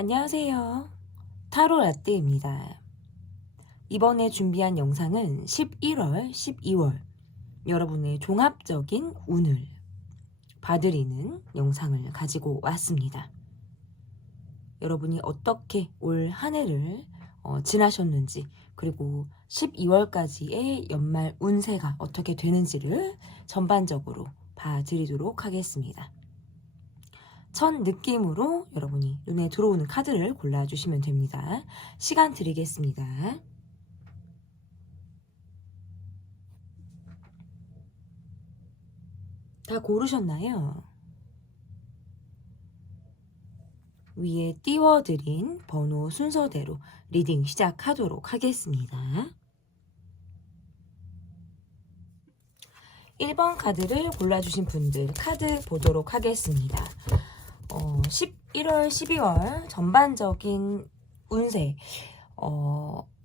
안녕하세요. 타로 라떼입니다. 이번에 준비한 영상은 11월, 12월 여러분의 종합적인 운을 봐드리는 영상을 가지고 왔습니다. 여러분이 어떻게 올 한 해를 지나셨는지, 그리고 12월까지의 연말 운세가 어떻게 되는지를 전반적으로 봐드리도록 하겠습니다. 첫 느낌으로 여러분이 눈에 들어오는 카드를 골라주시면 됩니다. 시간 드리겠습니다. 다 고르셨나요? 위에 띄워드린 번호 순서대로 리딩 시작하도록 하겠습니다. 1번 카드를 골라주신 분들 카드 보도록 하겠습니다. 11월, 12월 전반적인 운세,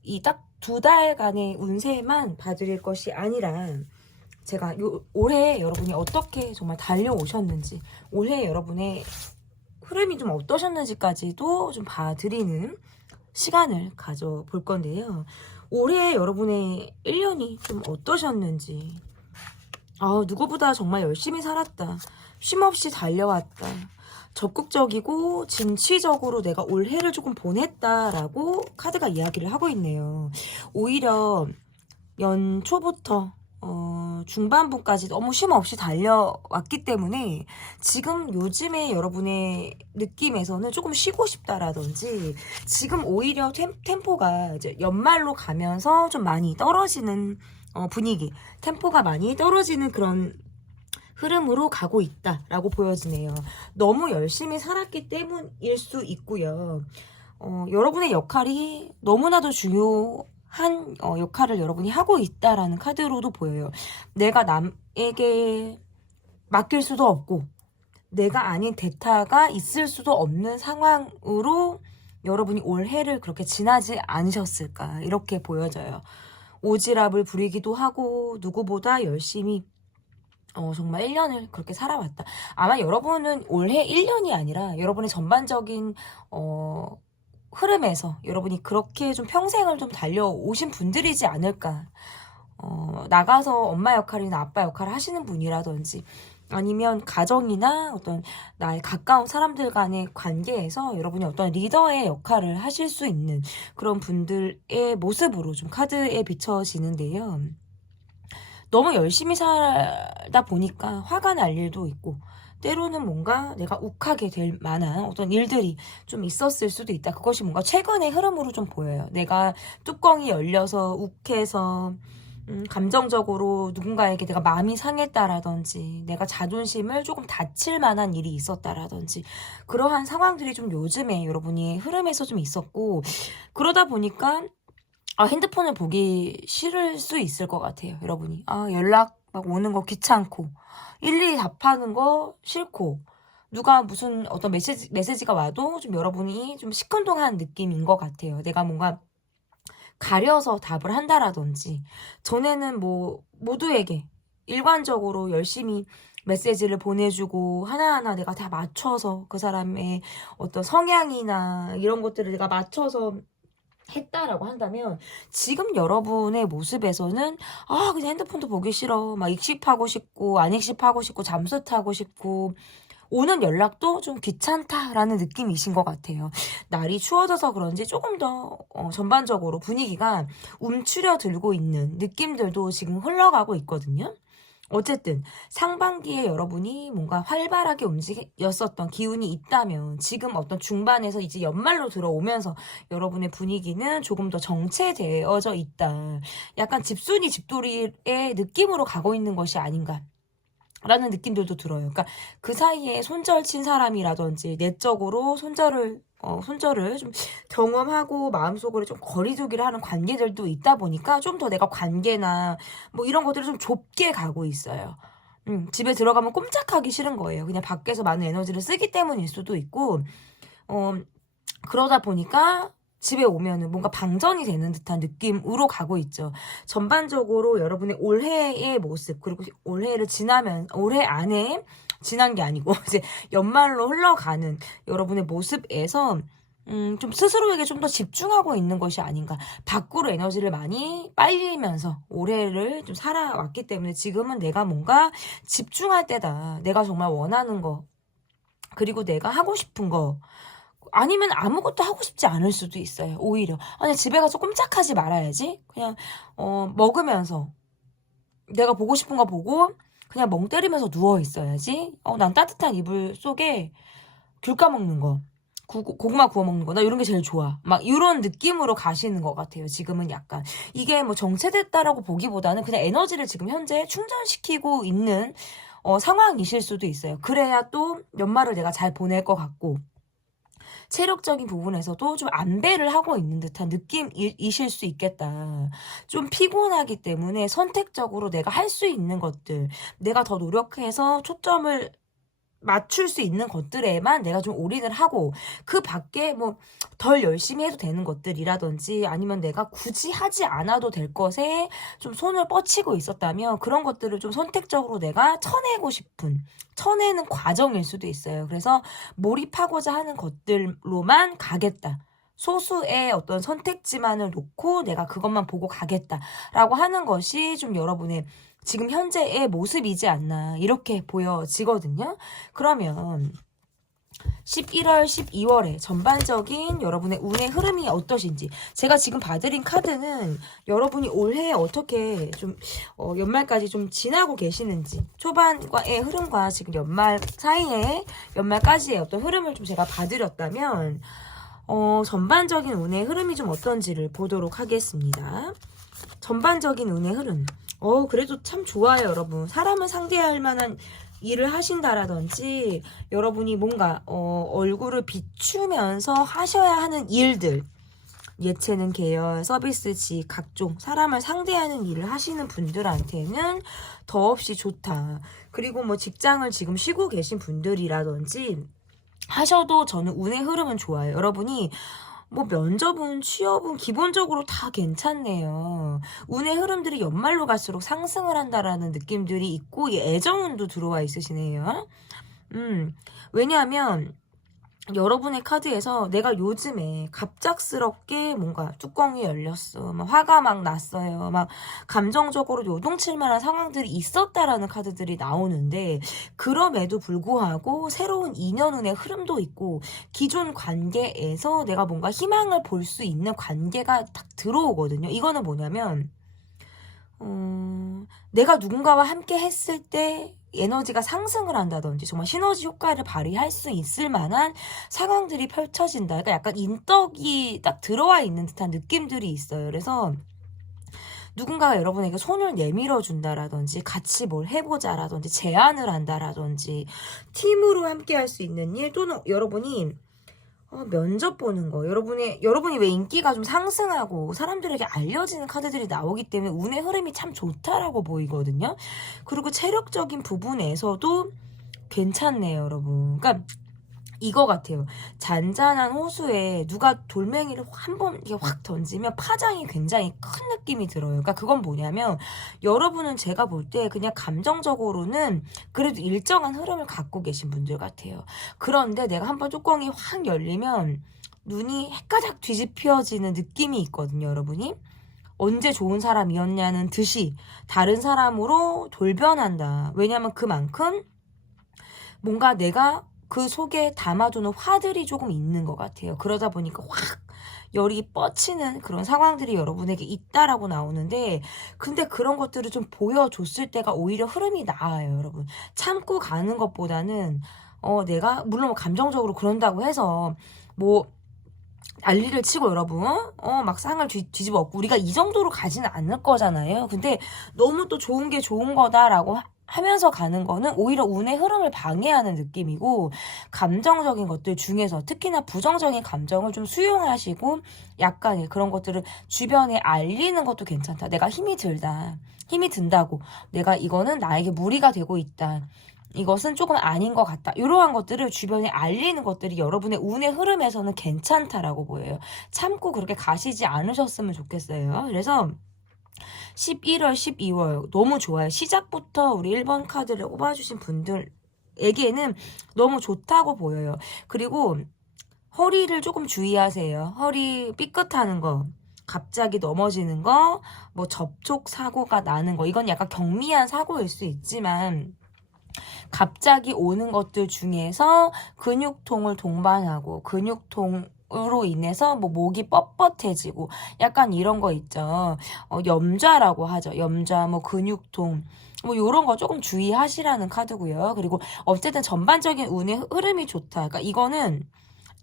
이 딱 2달간의 운세만 봐드릴 것이 아니라 제가 올해 여러분이 어떻게 정말 달려오셨는지, 올해 여러분의 흐름이 좀 어떠셨는지까지도 좀 봐드리는 시간을 가져볼 건데요. 올해 여러분의 1년이 좀 어떠셨는지, 누구보다 정말 열심히 살았다, 쉼없이 달려왔다, 적극적이고 진취적으로 내가 올해를 조금 보냈다라고 카드가 이야기를 하고 있네요. 오히려 연초부터 중반부까지 너무 쉼 없이 달려왔기 때문에 지금 요즘에 여러분의 느낌에서는 조금 쉬고 싶다라든지, 지금 오히려 템포가 이제 연말로 가면서 좀 많이 떨어지는 분위기, 템포가 많이 떨어지는 그런 흐름으로 가고 있다라고 보여지네요. 너무 열심히 살았기 때문일 수 있고요. 여러분의 역할이 너무나도 중요한 역할을 여러분이 하고 있다라는 카드로도 보여요. 내가 남에게 맡길 수도 없고 내가 아닌 대타가 있을 수도 없는 상황으로 여러분이 올해를 그렇게 지나지 않으셨을까, 이렇게 보여져요. 오지랖을 부리기도 하고 누구보다 열심히 정말 1년을 그렇게 살아왔다. 아마 여러분은 올해 1년이 아니라 여러분의 전반적인 흐름에서 여러분이 그렇게 좀 평생을 좀 달려오신 분들이지 않을까. 나가서 엄마 역할이나 아빠 역할을 하시는 분이라든지, 아니면 가정이나 어떤 나의 가까운 사람들 간의 관계에서 여러분이 어떤 리더의 역할을 하실 수 있는 그런 분들의 모습으로 좀 카드에 비춰지는데요. 너무 열심히 살다 보니까 화가 날 일도 있고, 때로는 뭔가 내가 욱하게 될 만한 어떤 일들이 좀 있었을 수도 있다. 그것이 뭔가 최근의 흐름으로 좀 보여요. 내가 뚜껑이 열려서 욱해서 감정적으로 누군가에게 내가 마음이 상했다라든지, 내가 자존심을 조금 다칠 만한 일이 있었다라든지, 그러한 상황들이 좀 요즘에 여러분이 흐름에서 좀 있었고, 그러다 보니까 핸드폰을 보기 싫을 수 있을 것 같아요, 여러분이. 연락 막 오는 거 귀찮고, 일일이 답하는 거 싫고, 누가 무슨 어떤 메시지가 와도 좀 여러분이 좀 시큰둥한 느낌인 것 같아요. 내가 뭔가 가려서 답을 한다라든지, 전에는 뭐 모두에게 일관적으로 열심히 메시지를 보내주고 하나하나 내가 다 맞춰서 그 사람의 어떤 성향이나 이런 것들을 내가 맞춰서 했다라고 한다면, 지금 여러분의 모습에서는 그냥 핸드폰도 보기 싫어, 막 익십하고 싶고 안 익십하고 싶고 잠수 타고 싶고 오는 연락도 좀 귀찮다라는 느낌이신 것 같아요. 날이 추워져서 그런지 조금 더 전반적으로 분위기가 움츠려들고 있는 느낌들도 지금 흘러가고 있거든요. 어쨌든 상반기에 여러분이 뭔가 활발하게 움직였었던 기운이 있다면, 지금 어떤 중반에서 이제 연말로 들어오면서 여러분의 분위기는 조금 더 정체되어져 있다. 약간 집순이 집돌이의 느낌으로 가고 있는 것이 아닌가 라는 느낌들도 들어요. 그러니까 그 사이에 손절 친 사람이라든지 내적으로 손절을 좀 경험하고 마음속으로 좀 거리두기를 하는 관계들도 있다 보니까 좀 더 내가 관계나 뭐 이런 것들을 좀 좁게 가고 있어요. 집에 들어가면 꼼짝하기 싫은 거예요. 그냥 밖에서 많은 에너지를 쓰기 때문일 수도 있고, 어, 그러다 보니까 집에 오면은 뭔가 방전이 되는 듯한 느낌으로 가고 있죠. 전반적으로 여러분의 올해의 모습, 그리고 올해를 지나면, 올해 안에 지난 게 아니고 이제 연말로 흘러가는 여러분의 모습에서 좀 스스로에게 좀 더 집중하고 있는 것이 아닌가. 밖으로 에너지를 많이 빨리면서 올해를 좀 살아왔기 때문에 지금은 내가 뭔가 집중할 때다. 내가 정말 원하는 거, 그리고 내가 하고 싶은 거, 아니면 아무것도 하고 싶지 않을 수도 있어요. 오히려. 아니, 집에 가서 꼼짝하지 말아야지. 그냥, 먹으면서 내가 보고 싶은 거 보고 그냥 멍 때리면서 누워 있어야지. 난 따뜻한 이불 속에 귤 까먹는 거. 고구마 구워 먹는 거. 나 이런 게 제일 좋아. 막 이런 느낌으로 가시는 것 같아요. 지금은 약간. 이게 뭐 정체됐다라고 보기보다는 그냥 에너지를 지금 현재 충전시키고 있는 상황이실 수도 있어요. 그래야 또 연말을 내가 잘 보낼 것 같고. 체력적인 부분에서도 좀 안배를 하고 있는 듯한 느낌이실 수 있겠다. 좀 피곤하기 때문에 선택적으로 내가 할 수 있는 것들, 내가 더 노력해서 초점을 맞출 수 있는 것들에만 내가 좀 올인을 하고, 그 밖에 뭐 덜 열심히 해도 되는 것들이라든지 아니면 내가 굳이 하지 않아도 될 것에 좀 손을 뻗치고 있었다면 그런 것들을 좀 선택적으로 내가 쳐내는 과정일 수도 있어요. 그래서 몰입하고자 하는 것들로만 가겠다. 소수의 어떤 선택지만을 놓고 내가 그것만 보고 가겠다라고 하는 것이 좀 여러분의 지금 현재의 모습이지 않나 이렇게 보여지거든요. 그러면 11월, 12월에 전반적인 여러분의 운의 흐름이 어떠신지, 제가 지금 봐드린 카드는 여러분이 올해 어떻게 좀 연말까지 좀 지나고 계시는지, 초반과의 흐름과 지금 연말 사이에 연말까지의 어떤 흐름을 좀 제가 봐드렸다면 전반적인 운의 흐름이 좀 어떤지를 보도록 하겠습니다. 전반적인 운의 흐름. 그래도 참 좋아요, 여러분. 사람을 상대할 만한 일을 하신다라든지, 여러분이 뭔가, 얼굴을 비추면서 하셔야 하는 일들, 예체능 계열, 서비스직, 각종 사람을 상대하는 일을 하시는 분들한테는 더없이 좋다. 그리고 뭐 직장을 지금 쉬고 계신 분들이라든지, 하셔도 저는 운의 흐름은 좋아요. 여러분이 뭐 면접은 취업은 기본적으로 다 괜찮네요. 운의 흐름들이 연말로 갈수록 상승을 한다라는 느낌들이 있고, 이 애정운도 들어와 있으시네요. 왜냐하면 여러분의 카드에서 내가 요즘에 갑작스럽게 뭔가 뚜껑이 열렸어, 막 화가 막 났어요, 막 감정적으로 요동칠 만한 상황들이 있었다라는 카드들이 나오는데, 그럼에도 불구하고 새로운 인연운의 흐름도 있고 기존 관계에서 내가 뭔가 희망을 볼 수 있는 관계가 딱 들어오거든요. 이거는 뭐냐면 내가 누군가와 함께 했을 때 에너지가 상승을 한다든지 정말 시너지 효과를 발휘할 수 있을 만한 상황들이 펼쳐진다. 그러니까 약간 인덕이 딱 들어와 있는 듯한 느낌들이 있어요. 그래서 누군가가 여러분에게 손을 내밀어 준다라든지 같이 뭘 해보자라든지 제안을 한다라든지 팀으로 함께 할 수 있는 일, 또는 여러분이 면접 보는 거, 여러분이 왜 인기가 좀 상승하고 사람들에게 알려지는 카드들이 나오기 때문에 운의 흐름이 참 좋다라고 보이거든요. 그리고 체력적인 부분에서도 괜찮네요, 여러분. 그러니까 이거 같아요. 잔잔한 호수에 누가 돌멩이를 한번 이렇게 확 던지면 파장이 굉장히 큰 느낌이 들어요. 그러니까 그건 뭐냐면, 여러분은 제가 볼 때 그냥 감정적으로는 그래도 일정한 흐름을 갖고 계신 분들 같아요. 그런데 내가 한번 뚜껑이 확 열리면 눈이 헷가닥 뒤집혀지는 느낌이 있거든요, 여러분이. 언제 좋은 사람이었냐는 듯이 다른 사람으로 돌변한다. 왜냐면 그만큼 뭔가 내가 그 속에 담아두는 화들이 조금 있는 것 같아요. 그러다 보니까 확 열이 뻗치는 그런 상황들이 여러분에게 있다라고 나오는데, 근데 그런 것들을 좀 보여줬을 때가 오히려 흐름이 나아요, 여러분. 참고 가는 것보다는 내가 물론 뭐 감정적으로 그런다고 해서 뭐 난리를 치고 여러분 막 쌍을 뒤집어 엎고 우리가 이 정도로 가지는 않을 거잖아요. 근데 너무 또 좋은 게 좋은 거다라고 하면서 가는 거는 오히려 운의 흐름을 방해하는 느낌이고, 감정적인 것들 중에서 특히나 부정적인 감정을 좀 수용하시고 약간의 그런 것들을 주변에 알리는 것도 괜찮다. 내가 힘이 든다고, 내가 이거는 나에게 무리가 되고 있다, 이것은 조금 아닌 것 같다, 이러한 것들을 주변에 알리는 것들이 여러분의 운의 흐름에서는 괜찮다라고 보여요. 참고 그렇게 가시지 않으셨으면 좋겠어요. 그래서 11월, 12월 너무 좋아요. 시작부터 우리 1번 카드를 뽑아주신 분들에게는 너무 좋다고 보여요. 그리고 허리를 조금 주의하세요. 허리 삐끗하는 거, 갑자기 넘어지는 거, 뭐 접촉 사고가 나는 거, 이건 약간 경미한 사고일 수 있지만 갑자기 오는 것들 중에서 근육통을 동반하고 근육통으로 인해서 뭐 목이 뻣뻣해지고 약간 이런 거 있죠. 염좌라고 하죠. 염좌, 뭐 근육통, 뭐 요런 거 조금 주의하시라는 카드고요. 그리고 어쨌든 전반적인 운의 흐름이 좋다. 그러니까 이거는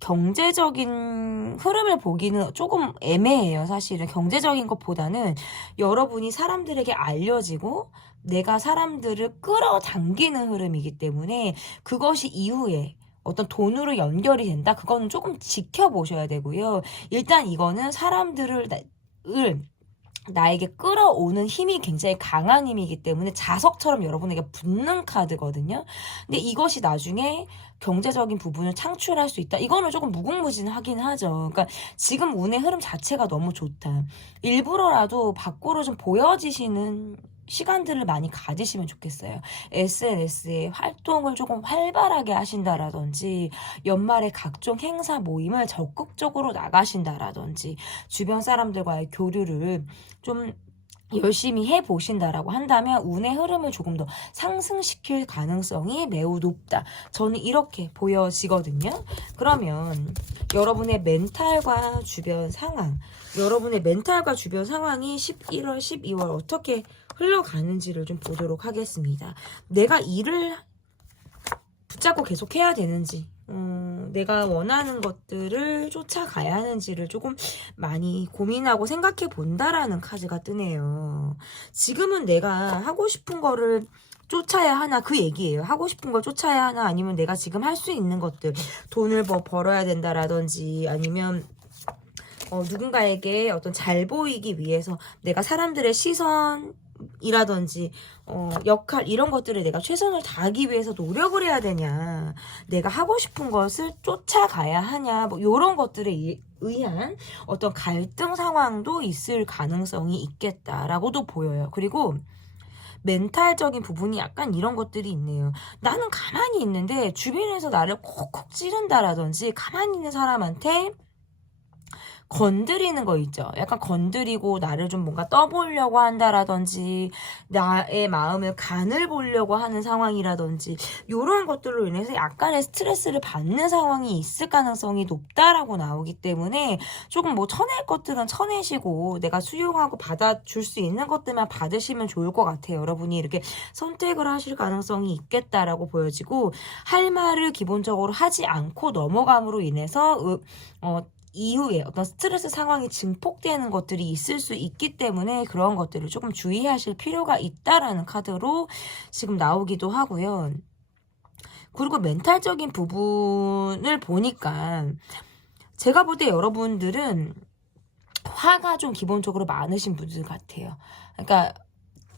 경제적인 흐름을 보기는 조금 애매해요. 사실은 경제적인 것보다는 여러분이 사람들에게 알려지고 내가 사람들을 끌어당기는 흐름이기 때문에 그것이 이후에 어떤 돈으로 연결이 된다? 그거는 조금 지켜보셔야 되고요. 일단 이거는 사람들을 나에게 끌어오는 힘이 굉장히 강한 힘이기 때문에 자석처럼 여러분에게 붙는 카드거든요. 근데 이것이 나중에 경제적인 부분을 창출할 수 있다. 이거는 조금 무궁무진하긴 하죠. 그러니까 지금 운의 흐름 자체가 너무 좋다. 일부러라도 밖으로 좀 보여지시는 시간들을 많이 가지시면 좋겠어요. SNS에 활동을 조금 활발하게 하신다라든지 연말에 각종 행사 모임을 적극적으로 나가신다라든지 주변 사람들과의 교류를 좀 열심히 해보신다라고 한다면 운의 흐름을 조금 더 상승시킬 가능성이 매우 높다. 저는 이렇게 보여지거든요. 그러면 여러분의 멘탈과 주변 상황, 여러분의 멘탈과 주변 상황이 11월, 12월 어떻게 흘러가는지를 좀 보도록 하겠습니다. 내가 일을 붙잡고 계속 해야 되는지, 내가 원하는 것들을 쫓아가야 하는지를 조금 많이 고민하고 생각해 본다라는 카드가 뜨네요. 지금은 내가 하고 싶은 거를 쫓아야 하나 그 얘기예요. 하고 싶은 걸 쫓아야 하나 아니면 내가 지금 할 수 있는 것들 돈을 뭐 벌어야 된다라든지 아니면 누군가에게 어떤 잘 보이기 위해서 내가 사람들의 시선이라든지 역할 이런 것들을 내가 최선을 다하기 위해서 노력을 해야 되냐, 내가 하고 싶은 것을 쫓아가야 하냐, 뭐 이런 것들에 의한 어떤 갈등 상황도 있을 가능성이 있겠다라고도 보여요. 그리고 멘탈적인 부분이 약간 이런 것들이 있네요. 나는 가만히 있는데 주변에서 나를 콕콕 찌른다라든지 가만히 있는 사람한테 건드리는 거 있죠. 약간 건드리고 나를 좀 뭔가 떠보려고 한다라든지 나의 마음을 간을 보려고 하는 상황이라든지 이런 것들로 인해서 약간의 스트레스를 받는 상황이 있을 가능성이 높다라고 나오기 때문에 조금 뭐 쳐낼 것들은 쳐내시고 내가 수용하고 받아줄 수 있는 것들만 받으시면 좋을 것 같아요. 여러분이 이렇게 선택을 하실 가능성이 있겠다라고 보여지고 할 말을 기본적으로 하지 않고 넘어감으로 인해서 이후에 어떤 스트레스 상황이 증폭되는 것들이 있을 수 있기 때문에 그런 것들을 조금 주의하실 필요가 있다라는 카드로 지금 나오기도 하고요. 그리고 멘탈적인 부분을 보니까 제가 볼 때 여러분들은 화가 좀 기본적으로 많으신 분들 같아요. 그러니까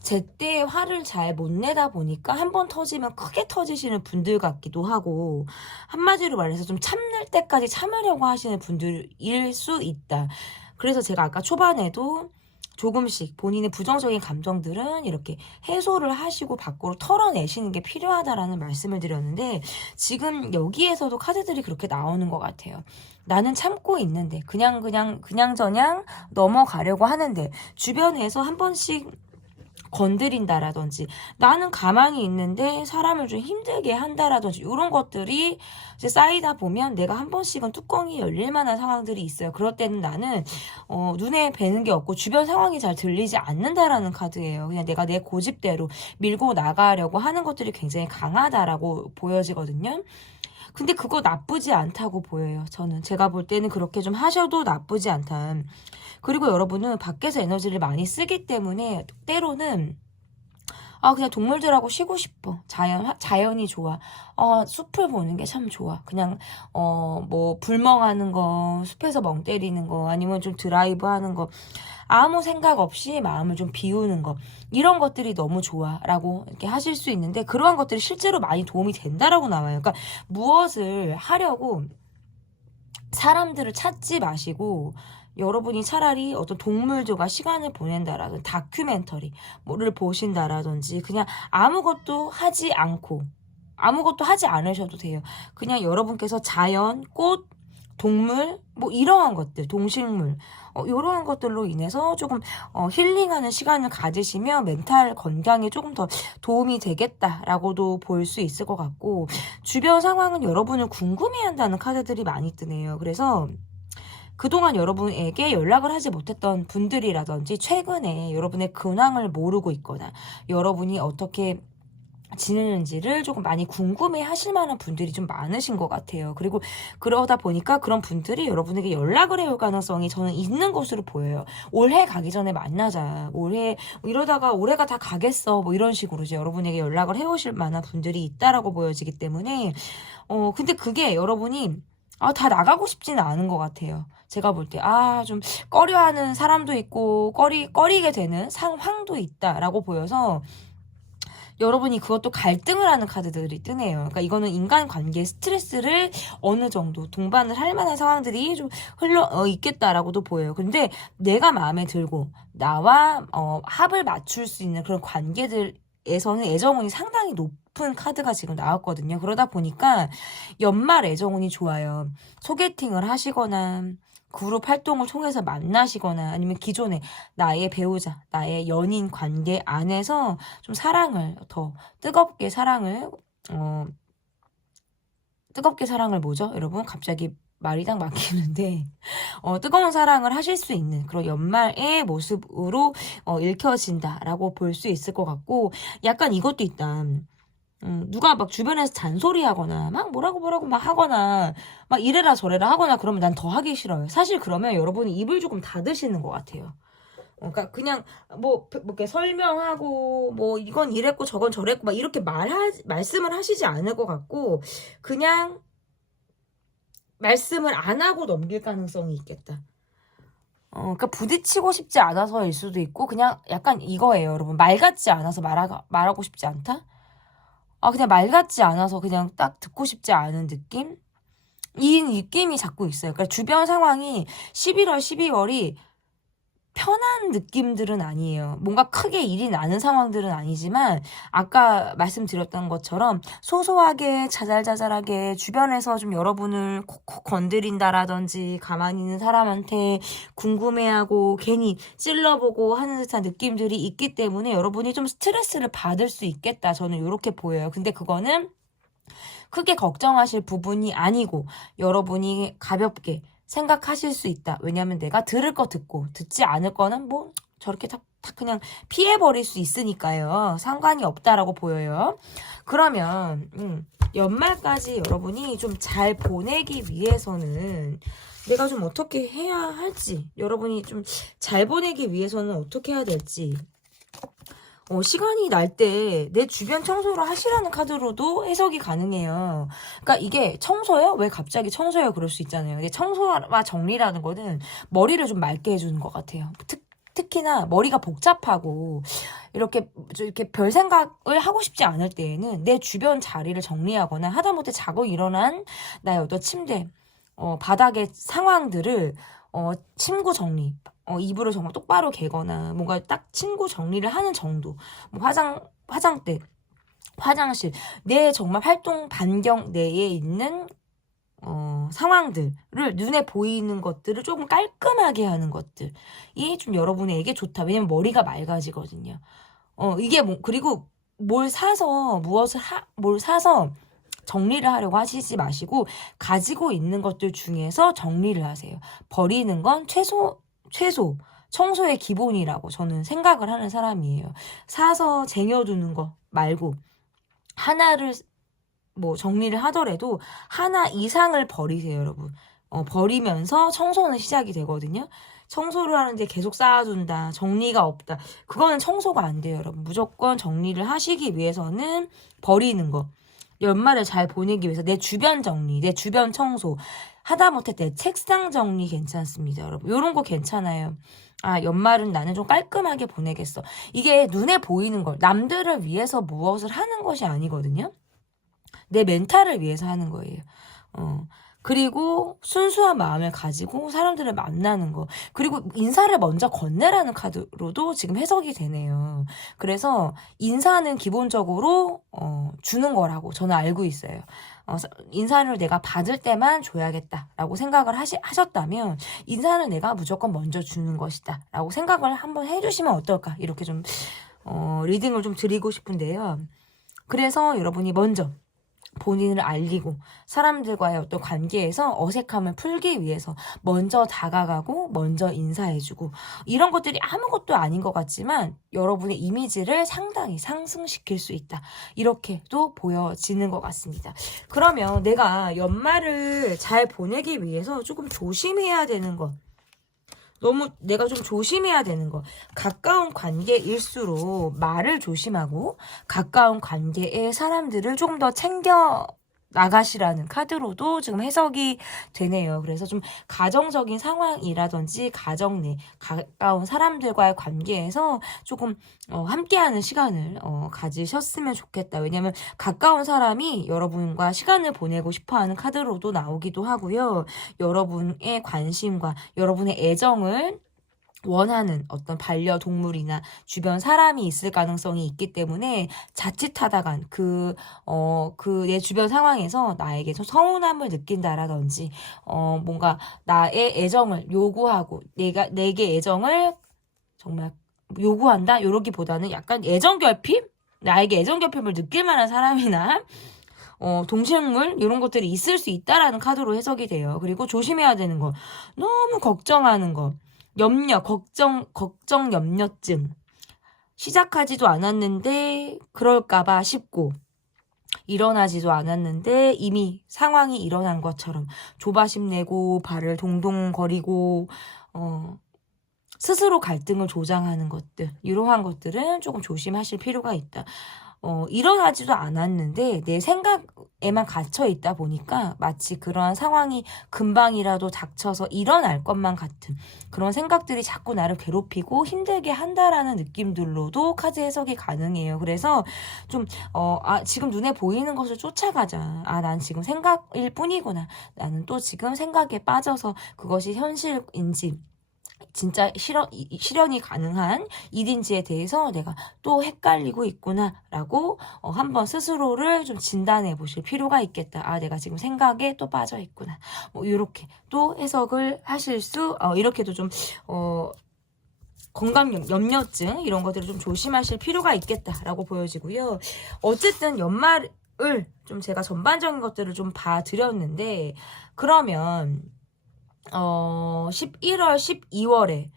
제때 화를 잘 못 내다 보니까 한 번 터지면 크게 터지시는 분들 같기도 하고, 한마디로 말해서 좀 참을 때까지 참으려고 하시는 분들일 수 있다. 그래서 제가 아까 초반에도 조금씩 본인의 부정적인 감정들은 이렇게 해소를 하시고 밖으로 털어내시는 게 필요하다라는 말씀을 드렸는데, 지금 여기에서도 카드들이 그렇게 나오는 것 같아요. 나는 참고 있는데 그냥저냥 넘어가려고 하는데 주변에서 한 번씩 건드린다라든지 나는 가만히 있는데 사람을 좀 힘들게 한다라든지 이런 것들이 이제 쌓이다 보면 내가 한 번씩은 뚜껑이 열릴 만한 상황들이 있어요. 그럴 때는 나는 눈에 뵈는 게 없고 주변 상황이 잘 들리지 않는다라는 카드예요. 그냥 내가 내 고집대로 밀고 나가려고 하는 것들이 굉장히 강하다라고 보여지거든요. 근데 그거 나쁘지 않다고 보여요. 제가 볼 때는 그렇게 좀 하셔도 나쁘지 않다. 그리고 여러분은 밖에서 에너지를 많이 쓰기 때문에 때로는 그냥 동물들하고 쉬고 싶어. 자연이 좋아. 숲을 보는 게 참 좋아. 그냥 뭐 불멍하는 거, 숲에서 멍 때리는 거, 아니면 좀 드라이브 하는 거, 아무 생각 없이 마음을 좀 비우는 거, 이런 것들이 너무 좋아라고 이렇게 하실 수 있는데 그러한 것들이 실제로 많이 도움이 된다라고 나와요. 그러니까 무엇을 하려고 사람들을 찾지 마시고 여러분이 차라리 어떤 동물들과 시간을 보낸다라든지 다큐멘터리를 보신다라든지 그냥 아무것도 하지 않으셔도 돼요. 그냥 여러분께서 자연, 꽃, 동물, 뭐 이러한 것들, 동식물, 이러한 것들로 인해서 조금 힐링하는 시간을 가지시면 멘탈 건강에 조금 더 도움이 되겠다라고도 볼 수 있을 것 같고, 주변 상황은 여러분을 궁금해한다는 카드들이 많이 뜨네요. 그래서 그동안 여러분에게 연락을 하지 못했던 분들이라든지 최근에 여러분의 근황을 모르고 있거나 여러분이 어떻게 지내는지를 조금 많이 궁금해 하실 만한 분들이 좀 많으신 것 같아요. 그리고 그러다 보니까 그런 분들이 여러분에게 연락을 해올 가능성이 저는 있는 것으로 보여요. 올해 가기 전에 만나자. 올해 이러다가 올해가 다 가겠어. 뭐 이런 식으로 이제 여러분에게 연락을 해오실 만한 분들이 있다라고 보여지기 때문에 근데 그게 여러분이 다 나가고 싶지는 않은 것 같아요. 제가 볼 때, 좀 꺼려하는 사람도 있고, 꺼리게 되는 상황도 있다라고 보여서, 여러분이 그것도 갈등을 하는 카드들이 뜨네요. 그러니까 이거는 인간관계 스트레스를 어느 정도 동반을 할 만한 상황들이 좀 있겠다라고도 보여요. 근데 내가 마음에 들고 나와 합을 맞출 수 있는 그런 관계들에서는 애정운이 상당히 높은 카드가 지금 나왔거든요. 그러다 보니까 연말 애정운이 좋아요. 소개팅을 하시거나 그룹 활동을 통해서 만나시거나 아니면 기존에 나의 배우자, 나의 연인 관계 안에서 좀 사랑을 더 뜨겁게 사랑을 뭐죠? 여러분 갑자기 말이 딱 막히는데 뜨거운 사랑을 하실 수 있는 그런 연말의 모습으로 읽혀진다라고 볼 수 있을 것 같고 약간 이것도 있다. 누가 막 주변에서 잔소리하거나 막 뭐라고 막 하거나 막 이래라 저래라 하거나 그러면 난 더 하기 싫어요. 사실 그러면 여러분이 입을 조금 닫으시는 것 같아요. 그러니까 그냥 뭐 이렇게 설명하고 뭐 이건 이랬고 저건 저랬고 막 이렇게 말씀을 하시지 않을 것 같고 그냥 말씀을 안 하고 넘길 가능성이 있겠다. 그러니까 부딪히고 싶지 않아서일 수도 있고 그냥 약간 이거예요, 여러분. 말 같지 않아서 말하고 싶지 않다? 그냥 말 같지 않아서 그냥 딱 듣고 싶지 않은 느낌? 이 느낌이 자꾸 있어요. 그러니까 주변 상황이 11월, 12월이 편한 느낌들은 아니에요. 뭔가 크게 일이 나는 상황들은 아니지만 아까 말씀드렸던 것처럼 소소하게 자잘자잘하게 주변에서 좀 여러분을 콕콕 건드린다라든지 가만히 있는 사람한테 궁금해하고 괜히 찔러보고 하는 듯한 느낌들이 있기 때문에 여러분이 좀 스트레스를 받을 수 있겠다. 저는 이렇게 보여요. 근데 그거는 크게 걱정하실 부분이 아니고 여러분이 가볍게 생각하실 수 있다. 왜냐하면 내가 들을 거 듣고 듣지 않을 거는 뭐 저렇게 다 그냥 피해버릴 수 있으니까요. 상관이 없다라고 보여요. 그러면 연말까지 여러분이 좀 잘 보내기 위해서는 내가 좀 어떻게 해야 할지 여러분이 좀 잘 보내기 위해서는 어떻게 해야 될지 시간이 날 때 내 주변 청소를 하시라는 카드로도 해석이 가능해요. 그러니까 이게 청소요? 왜 갑자기 청소요? 그럴 수 있잖아요. 이게 청소와 정리라는 거는 머리를 좀 맑게 해주는 것 같아요. 특히나 머리가 복잡하고 이렇게 별 생각을 하고 싶지 않을 때에는 내 주변 자리를 정리하거나 하다못해 자고 일어난 나의 어떤 침대, 바닥의 상황들을 침구 정리, 이불을 정말 똑바로 개거나 뭔가 딱 침구 정리를 하는 정도. 뭐 화장대, 화장실, 내 정말 활동 반경 내에 있는 상황들을 눈에 보이는 것들을 조금 깔끔하게 하는 것들이 좀 여러분에게 좋다. 왜냐면 머리가 맑아지거든요. 이게 그리고 뭘 사서 정리를 하려고 하시지 마시고 가지고 있는 것들 중에서 정리를 하세요. 버리는 건 최소 청소의 기본이라고 저는 생각을 하는 사람이에요. 사서 쟁여두는 거 말고 하나를 뭐 정리를 하더라도 하나 이상을 버리세요, 여러분. 버리면서 청소는 시작이 되거든요. 청소를 하는데 계속 쌓아둔다, 정리가 없다. 그거는 청소가 안 돼요, 여러분. 무조건 정리를 하시기 위해서는 버리는 거. 연말을 잘 보내기 위해서 내 주변 정리, 내 주변 청소, 하다못해 내 책상 정리 괜찮습니다, 여러분. 요런 거 괜찮아요. 연말은 나는 좀 깔끔하게 보내겠어. 이게 눈에 보이는 걸, 남들을 위해서 무엇을 하는 것이 아니거든요. 내 멘탈을 위해서 하는 거예요. 그리고 순수한 마음을 가지고 사람들을 만나는 거. 그리고 인사를 먼저 건네라는 카드로도 지금 해석이 되네요. 그래서 인사는 기본적으로 주는 거라고 저는 알고 있어요. 인사를 내가 받을 때만 줘야겠다라고 생각을 하셨다면 인사는 내가 무조건 먼저 주는 것이다 라고 생각을 한번 해주시면 어떨까, 이렇게 좀 리딩을 좀 드리고 싶은데요. 그래서 여러분이 먼저 본인을 알리고 사람들과의 어떤 관계에서 어색함을 풀기 위해서 먼저 다가가고 먼저 인사해주고, 이런 것들이 아무것도 아닌 것 같지만 여러분의 이미지를 상당히 상승시킬 수 있다, 이렇게도 보여지는 것 같습니다. 그러면 내가 연말을 잘 보내기 위해서 조금 조심해야 되는 것, 너무 내가 좀 조심해야 되는 거, 가까운 관계일수록 말을 조심하고 가까운 관계의 사람들을 조금 더 챙겨 나가시라는 카드로도 지금 해석이 되네요. 그래서 좀 가정적인 상황이라든지 가정 내 가까운 사람들과의 관계에서 조금 함께하는 시간을 가지셨으면 좋겠다. 왜냐하면 가까운 사람이 여러분과 시간을 보내고 싶어하는 카드로도 나오기도 하고요. 여러분의 관심과 여러분의 애정을 원하는 어떤 반려동물이나 주변 사람이 있을 가능성이 있기 때문에 자칫하다간 내 주변 상황에서 나에게 좀 서운함을 느낀다라든지, 뭔가 나의 애정을 요구하고 내게 애정을 정말 요구한다, 요러기보다는 약간 애정결핍? 나에게 애정결핍을 느낄 만한 사람이나 동식물 이런 것들이 있을 수 있다라는 카드로 해석이 돼요. 그리고 조심해야 되는 거, 너무 걱정하는 거, 걱정, 염려증. 시작하지도 않았는데 그럴까봐 싶고, 일어나지도 않았는데 이미 상황이 일어난 것처럼 조바심 내고 발을 동동거리고 스스로 갈등을 조장하는 것들, 이러한 것들은 조금 조심하실 필요가 있다. 일어나지도 않았는데 내 생각에만 갇혀 있다 보니까 마치 그러한 상황이 금방이라도 닥쳐서 일어날 것만 같은 그런 생각들이 자꾸 나를 괴롭히고 힘들게 한다라는 느낌들로도 카드 해석이 가능해요. 그래서 좀 지금 눈에 보이는 것을 쫓아가자. 난 지금 생각일 뿐이구나. 나는 또 지금 생각에 빠져서 그것이 현실인지 진짜 실현이 가능한 일인지에 대해서 내가 또 헷갈리고 있구나라고 한번 스스로를 좀 진단해 보실 필요가 있겠다. 내가 지금 생각에 또 빠져 있구나. 이렇게 또 해석을 하실 수, 이렇게도 좀 건강 염려증 이런 것들을 좀 조심하실 필요가 있겠다라고 보여지고요. 어쨌든 연말을 좀 제가 전반적인 것들을 좀 봐드렸는데, 그러면 11월, 12월에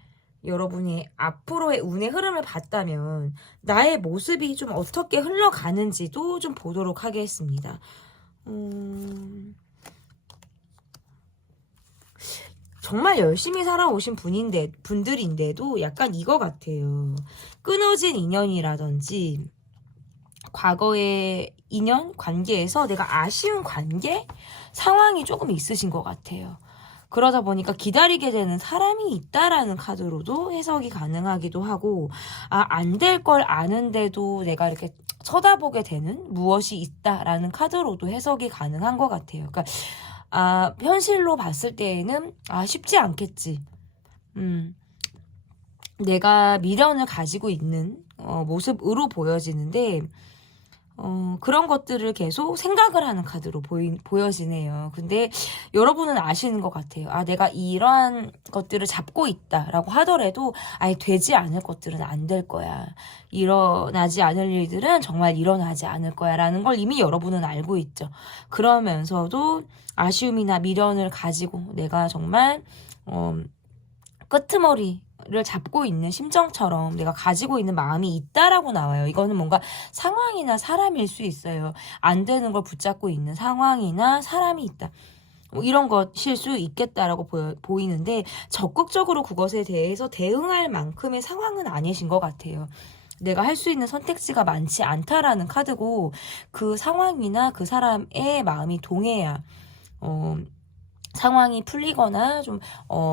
여러분이 앞으로의 운의 흐름을 봤다면 나의 모습이 좀 어떻게 흘러가는지도 좀 보도록 하겠습니다. 정말 열심히 살아오신 분들인데도 약간 이거 같아요. 끊어진 인연이라든지 과거의 인연, 관계에서 내가 아쉬운 관계, 상황이 조금 있으신 것 같아요. 그러다 보니까 기다리게 되는 사람이 있다라는 카드로도 해석이 가능하기도 하고, 안 될 걸 아는데도 내가 이렇게 쳐다보게 되는 무엇이 있다라는 카드로도 해석이 가능한 것 같아요. 그러니까 현실로 봤을 때에는 쉽지 않겠지. 내가 미련을 가지고 있는 모습으로 보여지는데, 그런 것들을 계속 생각을 하는 카드로 보여지네요. 근데 여러분은 아시는 것 같아요. 내가 이러한 것들을 잡고 있다라고 하더라도 되지 않을 것들은 안 될 거야. 일어나지 않을 일들은 정말 일어나지 않을 거야 라는 걸 이미 여러분은 알고 있죠. 그러면서도 아쉬움이나 미련을 가지고 내가 정말 끄트머리를 잡고 있는 심정처럼 내가 가지고 있는 마음이 있다라고 나와요. 이거는 뭔가 상황이나 사람일 수 있어요. 안 되는 걸 붙잡고 있는 상황이나 사람이 있다. 이런 것일 수 있겠다라고 보이는데, 적극적으로 그것에 대해서 대응할 만큼의 상황은 아니신 것 같아요. 내가 할 수 있는 선택지가 많지 않다라는 카드고, 그 상황이나 그 사람의 마음이 동해야 상황이 풀리거나 좀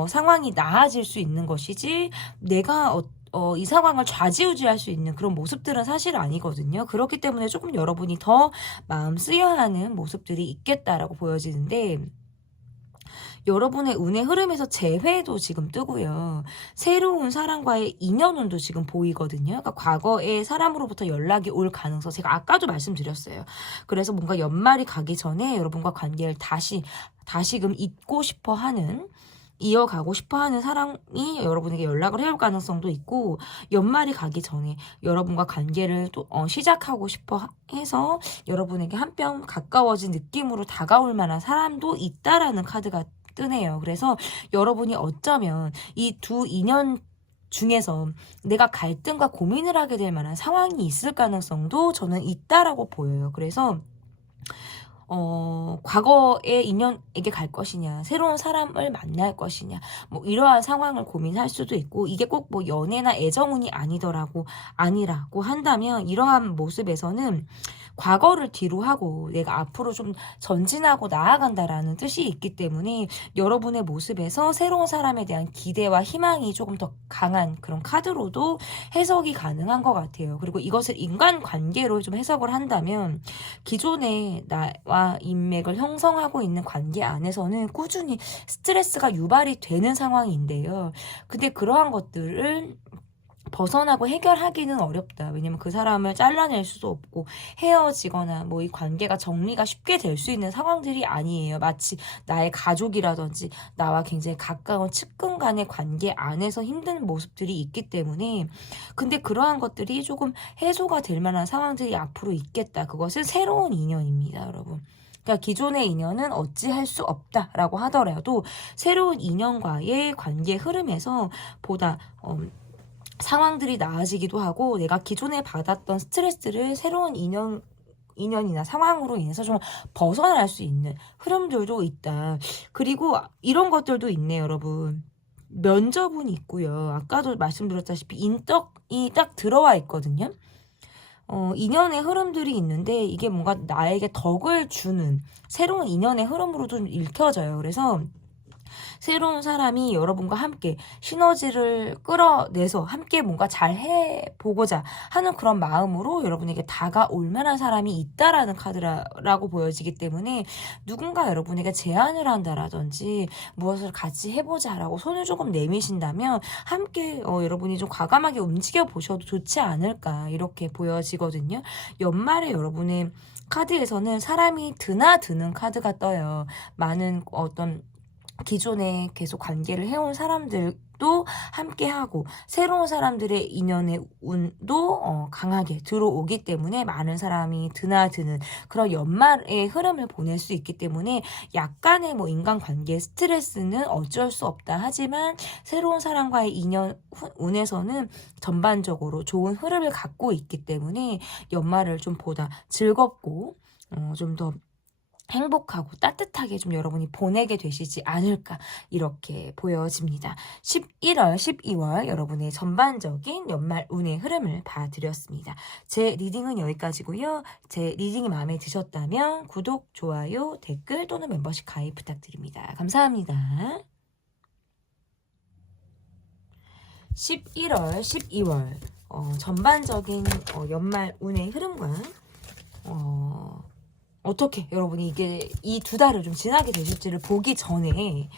상황이 나아질 수 있는 것이지, 내가 이 상황을 좌지우지할 수 있는 그런 모습들은 사실 아니거든요. 그렇기 때문에 조금 여러분이 더 마음 쓰여야 하는 모습들이 있겠다라고 보여지는데, 여러분의 운의 흐름에서 재회도 지금 뜨고요. 새로운 사람과의 인연운도 지금 보이거든요. 그러니까 과거의 사람으로부터 연락이 올 가능성, 제가 아까도 말씀드렸어요. 그래서 뭔가 연말이 가기 전에 여러분과 관계를 다시금 잊고 싶어 하는, 이어가고 싶어 하는 사람이 여러분에게 연락을 해올 가능성도 있고, 연말이 가기 전에 여러분과 관계를 또 시작하고 싶어 해서 여러분에게 한 뼘 가까워진 느낌으로 다가올 만한 사람도 있다라는 카드가 뜨네요. 그래서 여러분이 어쩌면 이 두 인연 중에서 내가 갈등과 고민을 하게 될 만한 상황이 있을 가능성도 저는 있다라고 보여요. 그래서 과거의 인연에게 갈 것이냐, 새로운 사람을 만날 것이냐, 뭐 이러한 상황을 고민할 수도 있고, 이게 꼭 뭐 연애나 애정운이 아니라고 한다면, 이러한 모습에서는 과거를 뒤로 하고 내가 앞으로 좀 전진하고 나아간다라는 뜻이 있기 때문에, 여러분의 모습에서 새로운 사람에 대한 기대와 희망이 조금 더 강한 그런 카드로도 해석이 가능한 것 같아요. 그리고 이것을 인간관계로 좀 해석을 한다면, 기존의 나와 인맥을 형성하고 있는 관계 안에서는 꾸준히 스트레스가 유발이 되는 상황인데요. 근데 그러한 것들을 벗어나고 해결하기는 어렵다. 왜냐면 그 사람을 잘라낼 수도 없고, 헤어지거나 뭐 이 관계가 정리가 쉽게 될 수 있는 상황들이 아니에요. 마치 나의 가족이라든지 나와 굉장히 가까운 측근 간의 관계 안에서 힘든 모습들이 있기 때문에, 근데 그러한 것들이 조금 해소가 될 만한 상황들이 앞으로 있겠다. 그것은 새로운 인연입니다, 여러분. 그러니까 기존의 인연은 어찌할 수 없다라고 하더라도, 새로운 인연과의 관계 흐름에서 보다 상황들이 나아지기도 하고, 내가 기존에 받았던 스트레스를 새로운 인연이나 상황으로 인해서 좀 벗어날 수 있는 흐름들도 있다. 그리고 이런 것들도 있네요, 여러분. 면접운이 있고요. 아까도 말씀드렸다시피 인덕이 딱 들어와 있거든요. 인연의 흐름들이 있는데, 이게 뭔가 나에게 덕을 주는 새로운 인연의 흐름으로도 좀 읽혀져요. 그래서 새로운 사람이 여러분과 함께 시너지를 끌어내서 함께 뭔가 잘 해보고자 하는 그런 마음으로 여러분에게 다가올 만한 사람이 있다라는 카드라고 보여지기 때문에, 누군가 여러분에게 제안을 한다라든지 무엇을 같이 해보자라고 손을 조금 내미신다면 함께 여러분이 좀 과감하게 움직여 보셔도 좋지 않을까, 이렇게 보여지거든요. 연말에 여러분의 카드에서는 사람이 드나드는 카드가 떠요. 많은 어떤 기존에 계속 관계를 해온 사람들도 함께하고, 새로운 사람들의 인연의 운도 강하게 들어오기 때문에 많은 사람이 드나드는 그런 연말의 흐름을 보낼 수 있기 때문에, 약간의 뭐 인간관계 스트레스는 어쩔 수 없다 하지만, 새로운 사람과의 인연 운에서는 전반적으로 좋은 흐름을 갖고 있기 때문에 연말을 좀 보다 즐겁고 좀더 행복하고 따뜻하게 좀 여러분이 보내게 되시지 않을까, 이렇게 보여집니다. 11월, 12월 여러분의 전반적인 연말 운의 흐름을 봐드렸습니다. 제 리딩은 여기까지고요. 제 리딩이 마음에 드셨다면 구독, 좋아요, 댓글 또는 멤버십 가입 부탁드립니다. 감사합니다. 11월, 12월 전반적인 연말 운의 흐름과 어떻게 여러분이 이게 이 두 달을 좀 지나게 되실지를 보기 전에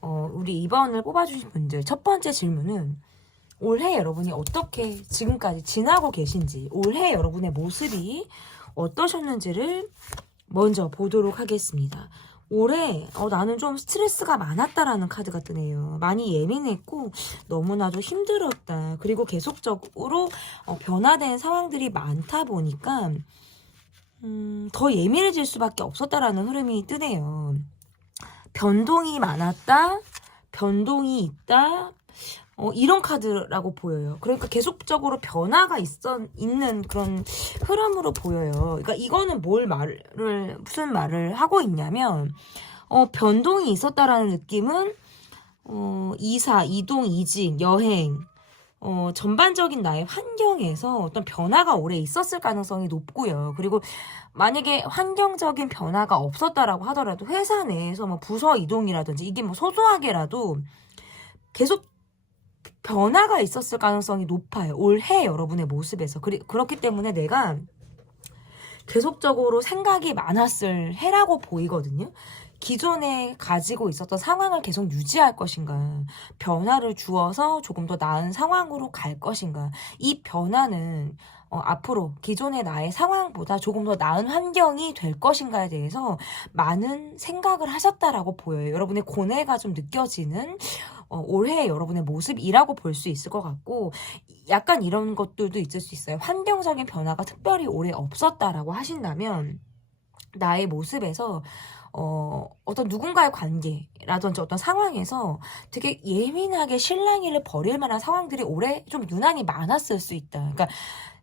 우리 2번을 뽑아주신 분들, 첫 번째 질문은 올해 여러분이 어떻게 지금까지 지나고 계신지, 올해 여러분의 모습이 어떠셨는지를 먼저 보도록 하겠습니다. 올해 나는 좀 스트레스가 많았다라는 카드가 뜨네요. 많이 예민했고 너무나도 힘들었다. 그리고 계속적으로 변화된 상황들이 많다 보니까 더 예민해질 수밖에 없었다라는 흐름이 뜨네요. 변동이 많았다, 변동이 있다, 이런 카드라고 보여요. 그러니까 계속적으로 변화가 있는 그런 흐름으로 보여요. 그러니까 이거는 무슨 말을 하고 있냐면, 변동이 있었다라는 느낌은 이사, 이동, 이직, 여행, 전반적인 나의 환경에서 어떤 변화가 오래 있었을 가능성이 높고요. 그리고 만약에 환경적인 변화가 없었다라고 하더라도 회사 내에서 뭐 부서 이동이라든지, 이게 뭐 소소하게라도 계속 변화가 있었을 가능성이 높아요. 올해 여러분의 모습에서. 그렇기 때문에 내가 계속적으로 생각이 많았을 해라고 보이거든요. 기존에 가지고 있었던 상황을 계속 유지할 것인가, 변화를 주어서 조금 더 나은 상황으로 갈 것인가. 이 변화는 앞으로 기존의 나의 상황보다 조금 더 나은 환경이 될 것인가에 대해서 많은 생각을 하셨다라고 보여요. 여러분의 고뇌가 좀 느껴지는 올해 여러분의 모습이라고 볼 수 있을 것 같고, 약간 이런 것들도 있을 수 있어요. 환경적인 변화가 특별히 올해 없었다라고 하신다면 나의 모습에서 어떤 누군가의 관계라든지 어떤 상황에서 되게 예민하게 실랑이를 벌일 만한 상황들이 올해 좀 유난히 많았을 수 있다. 그러니까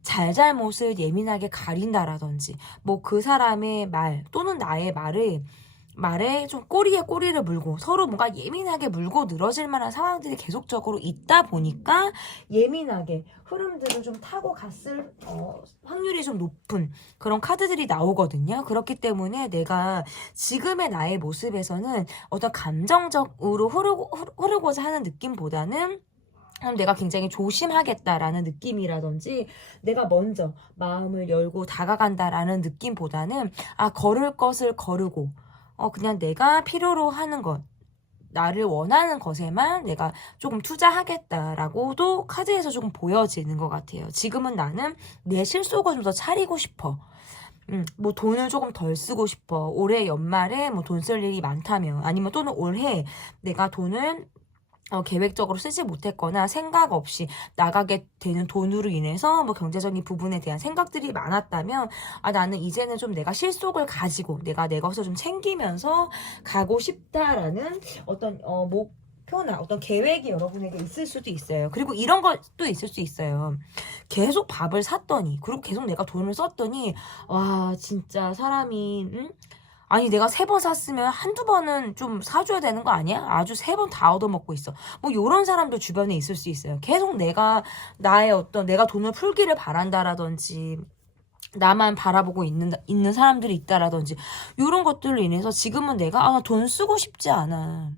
잘잘못을 예민하게 가린다라든지, 뭐 그 사람의 말 또는 나의 말에 좀 꼬리에 꼬리를 물고 서로 뭔가 예민하게 물고 늘어질 만한 상황들이 계속적으로 있다 보니까 예민하게 흐름들을 좀 타고 갔을 확률이 좀 높은 그런 카드들이 나오거든요. 그렇기 때문에 내가 지금의 나의 모습에서는 어떤 감정적으로 흐르고자 하는 느낌보다는 내가 굉장히 조심하겠다라는 느낌이라든지, 내가 먼저 마음을 열고 다가간다라는 느낌보다는 걸을 것을 거르고 그냥 내가 필요로 하는 것, 나를 원하는 것에만 내가 조금 투자하겠다라고도 카드에서 조금 보여지는 것 같아요. 지금은 나는 내 실속을 좀 더 차리고 싶어. 뭐 돈을 조금 덜 쓰고 싶어. 올해 연말에 뭐 돈 쓸 일이 많다면, 아니면 또는 올해 내가 돈을 계획적으로 쓰지 못했거나 생각 없이 나가게 되는 돈으로 인해서 뭐 경제적인 부분에 대한 생각들이 많았다면, 나는 이제는 좀 내가 실속을 가지고 내가 내 것을 좀 챙기면서 가고 싶다라는 어떤 목표나 어떤 계획이 여러분에게 있을 수도 있어요. 그리고 이런 것도 있을 수 있어요. 계속 밥을 샀더니, 그리고 계속 내가 돈을 썼더니, 와 진짜 사람이 아니 내가 3번 샀으면 한두 번은 좀 사줘야 되는 거 아니야? 아주 3번 다 얻어먹고 있어. 뭐 요런 사람도 주변에 있을 수 있어요. 계속 내가 돈을 풀기를 바란다라든지, 나만 바라보고 있는 사람들이 있다라든지, 요런 것들로 인해서 지금은 내가 돈 쓰고 싶지 않아.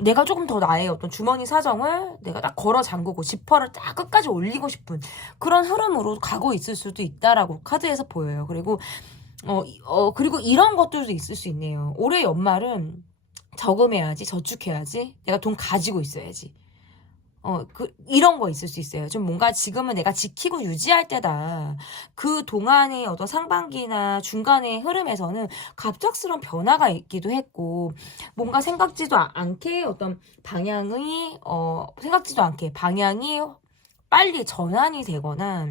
내가 조금 더 나의 어떤 주머니 사정을 내가 딱 걸어 잠그고 지퍼를 딱 끝까지 올리고 싶은 그런 흐름으로 가고 있을 수도 있다라고 카드에서 보여요. 그리고 그리고 이런 것들도 있을 수 있네요. 올해 연말은 저금해야지, 저축해야지, 내가 돈 가지고 있어야지. 이런 거 있을 수 있어요. 좀 뭔가 지금은 내가 지키고 유지할 때다. 그 동안의 어떤 상반기나 중간의 흐름에서는 갑작스러운 변화가 있기도 했고, 뭔가 생각지도 않게 방향이 빨리 전환이 되거나,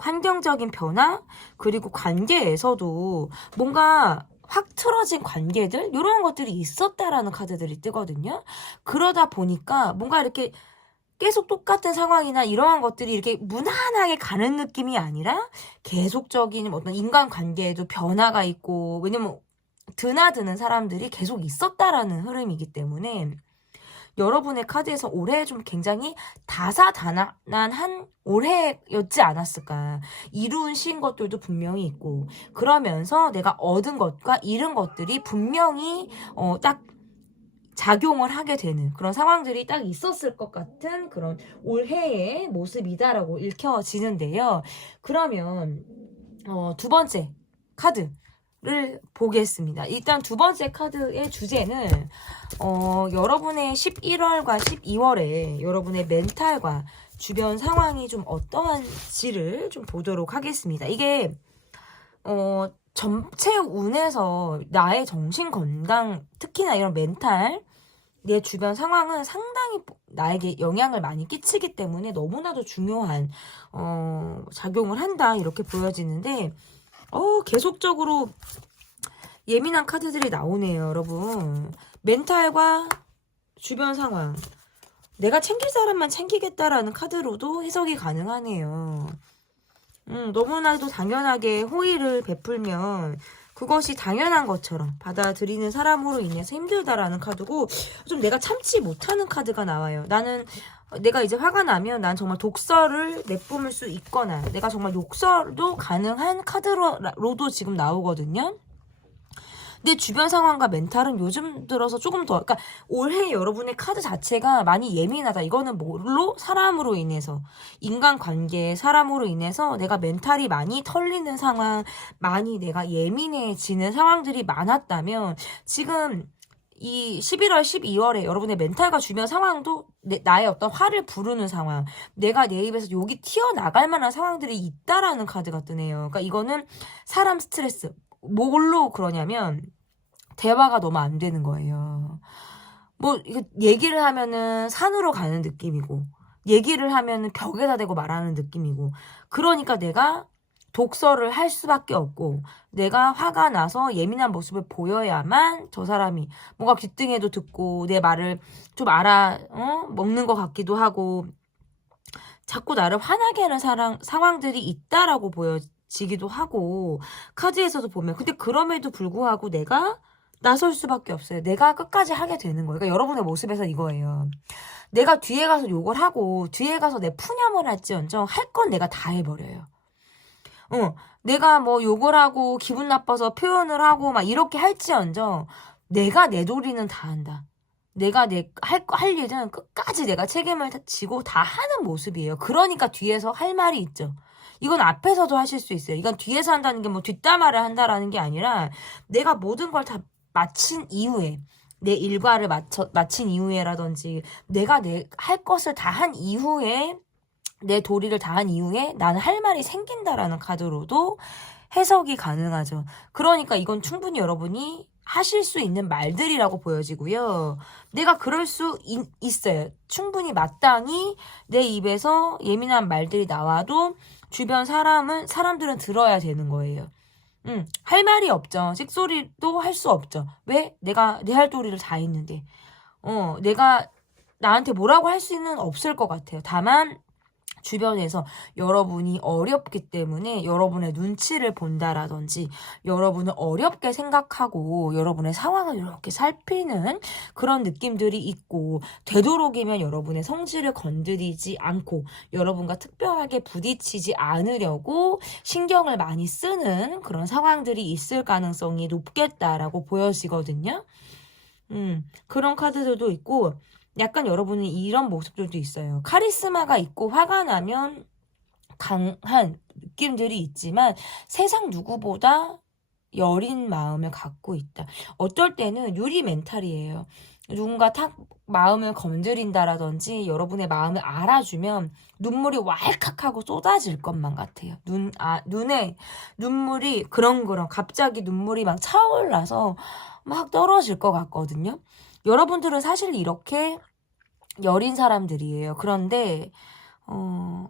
환경적인 변화, 그리고 관계에서도 뭔가 확 틀어진 관계들, 이런 것들이 있었다라는 카드들이 뜨거든요. 그러다 보니까 뭔가 이렇게 계속 똑같은 상황이나 이러한 것들이 이렇게 무난하게 가는 느낌이 아니라 계속적인 어떤 인간관계에도 변화가 있고, 왜냐면 드나드는 사람들이 계속 있었다라는 흐름이기 때문에 여러분의 카드에서 올해 좀 굉장히 다사다난한 올해였지 않았을까. 이룬 것들도 분명히 있고, 그러면서 내가 얻은 것과 잃은 것들이 분명히 딱 작용을 하게 되는 그런 상황들이 딱 있었을 것 같은 그런 올해의 모습이다라고 읽혀지는데요. 그러면 두 번째 카드를 보겠습니다. 일단 두 번째 카드의 주제는 여러분의 11월과 12월에 여러분의 멘탈과 주변 상황이 좀 어떠한지를 좀 보도록 하겠습니다. 이게 전체 운에서 나의 정신 건강, 특히나 이런 멘탈, 내 주변 상황은 상당히 나에게 영향을 많이 끼치기 때문에 너무나도 중요한 작용을 한다, 이렇게 보여지는데, 계속적으로 예민한 카드들이 나오네요, 여러분. 멘탈과 주변 상황, 내가 챙길 사람만 챙기겠다라는 카드로도 해석이 가능하네요. 너무나도 당연하게 호의를 베풀면 그것이 당연한 것처럼 받아들이는 사람으로 인해서 힘들다라는 카드고, 좀 내가 참지 못하는 카드가 나와요. 내가 이제 화가 나면 난 정말 독설을 내뿜을 수 있거나, 내가 정말 욕설도 가능한 카드로도 지금 나오거든요. 내 주변 상황과 멘탈은 요즘 들어서 조금 더, 그러니까 올해 여러분의 카드 자체가 많이 예민하다. 이거는 뭘로? 사람으로 인해서, 인간관계, 사람으로 인해서 내가 멘탈이 많이 털리는 상황, 많이 내가 예민해지는 상황들이 많았다면, 지금 이 11월, 12월에 여러분의 멘탈과 주변 상황도 나의 어떤 화를 부르는 상황, 내가 내 입에서 욕이 튀어나갈 만한 상황들이 있다라는 카드가 뜨네요. 그러니까 이거는 사람 스트레스, 뭘로 그러냐면 대화가 너무 안 되는 거예요. 뭐 이거 얘기를 하면은 산으로 가는 느낌이고, 얘기를 하면은 벽에다 대고 말하는 느낌이고, 그러니까 내가 독서를 할 수밖에 없고, 내가 화가 나서 예민한 모습을 보여야만 저 사람이 뭔가 귀등에도 듣고 내 말을 좀 먹는 것 같기도 하고, 자꾸 나를 화나게 하는 상황들이 있다라고 보여지기도 하고, 카드에서도 보면. 근데 그럼에도 불구하고 내가 나설 수밖에 없어요. 내가 끝까지 하게 되는 거예요. 그러니까 여러분의 모습에서 이거예요. 내가 뒤에 가서 욕을 하고 뒤에 가서 내 푸념을 할지언정 할 건 내가 다 해버려요. 내가 뭐 욕을 하고 기분 나빠서 표현을 하고 막 이렇게 할지언정 내가 내 도리는 다 한다. 내가 할 일은 끝까지 내가 책임을 지고 다 하는 모습이에요. 그러니까 뒤에서 할 말이 있죠. 이건 앞에서도 하실 수 있어요. 이건 뒤에서 한다는 게 뭐 뒷담화를 한다라는 게 아니라 내가 모든 걸 다 마친 이후에, 내 일과를 마친 이후에라든지 내가 할 것을 다 한 이후에, 내 도리를 다 한 이후에 나는 할 말이 생긴다라는 카드로도 해석이 가능하죠. 그러니까 이건 충분히 여러분이 하실 수 있는 말들이라고 보여지고요. 내가 그럴 수 있어요. 충분히 마땅히 내 입에서 예민한 말들이 나와도 주변 사람들은 들어야 되는 거예요. 할 말이 없죠. 찍소리도 할 수 없죠. 왜? 내가 내 할 도리를 다 했는데. 내가 나한테 뭐라고 할 수는 없을 것 같아요. 다만 주변에서 여러분이 어렵기 때문에 여러분의 눈치를 본다라든지 여러분을 어렵게 생각하고 여러분의 상황을 이렇게 살피는 그런 느낌들이 있고, 되도록이면 여러분의 성질을 건드리지 않고 여러분과 특별하게 부딪히지 않으려고 신경을 많이 쓰는 그런 상황들이 있을 가능성이 높겠다라고 보여지거든요. 그런 카드들도 있고, 약간 여러분은 이런 모습들도 있어요. 카리스마가 있고 화가 나면 강한 느낌들이 있지만 세상 누구보다 여린 마음을 갖고 있다. 어떨 때는 유리 멘탈이에요. 누군가 탁 마음을 건드린다라든지 여러분의 마음을 알아주면 눈물이 왈칵하고 쏟아질 것만 같아요. 눈에 눈물이 그렁그렁 갑자기 눈물이 막 차올라서 막 떨어질 것 같거든요. 여러분들은 사실 이렇게 여린 사람들이에요. 그런데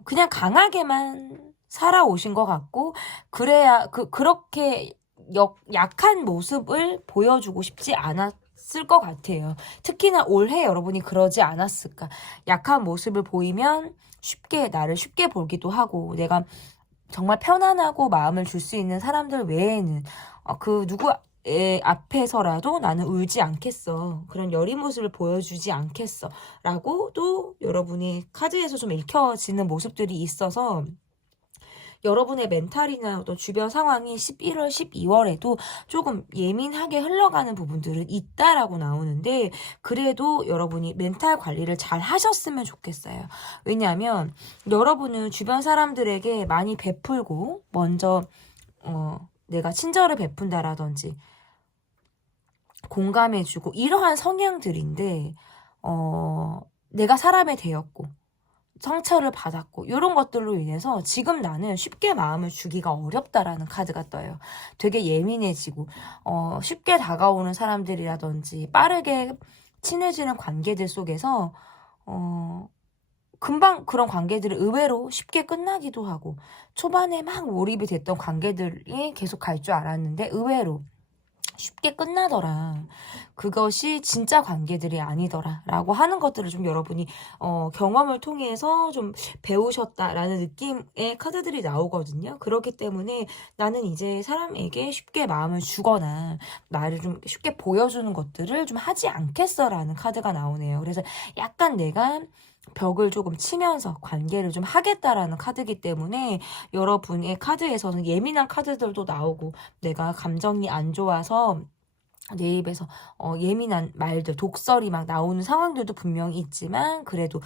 그냥 강하게만 살아오신 것 같고, 그래야 그렇게 약한 모습을 보여주고 싶지 않았을 것 같아요. 특히나 올해 여러분이 그러지 않았을까. 약한 모습을 보이면 나를 쉽게 보기도 하고, 내가 정말 편안하고 마음을 줄 수 있는 사람들 외에는 그 누구 앞에서라도 나는 울지 않겠어. 그런 여린 모습을 보여주지 않겠어. 라고도 여러분이 카드에서 좀 읽혀지는 모습들이 있어서 여러분의 멘탈이나 어떤 주변 상황이 11월, 12월에도 조금 예민하게 흘러가는 부분들은 있다라고 나오는데, 그래도 여러분이 멘탈 관리를 잘 하셨으면 좋겠어요. 왜냐하면 여러분은 주변 사람들에게 많이 베풀고 먼저 내가 친절을 베푼다라든지 공감해주고 이러한 성향들인데 내가 사람에 대였고 상처를 받았고 이런 것들로 인해서 지금 나는 쉽게 마음을 주기가 어렵다라는 카드가 떠요. 되게 예민해지고 쉽게 다가오는 사람들이라든지 빠르게 친해지는 관계들 속에서 금방 그런 관계들이 의외로 쉽게 끝나기도 하고, 초반에 막 몰입이 됐던 관계들이 계속 갈 줄 알았는데 의외로 쉽게 끝나더라. 그것이 진짜 관계들이 아니더라. 라고 하는 것들을 좀 여러분이 경험을 통해서 좀 배우셨다라는 느낌의 카드들이 나오거든요. 그렇기 때문에 나는 이제 사람에게 쉽게 마음을 주거나 나를 좀 쉽게 보여주는 것들을 좀 하지 않겠어라는 카드가 나오네요. 그래서 약간 내가 벽을 조금 치면서 관계를 좀 하겠다라는 카드이기 때문에 여러분의 카드에서는 예민한 카드들도 나오고, 내가 감정이 안 좋아서 내 입에서 예민한 말들, 독설이 막 나오는 상황들도 분명히 있지만 그래도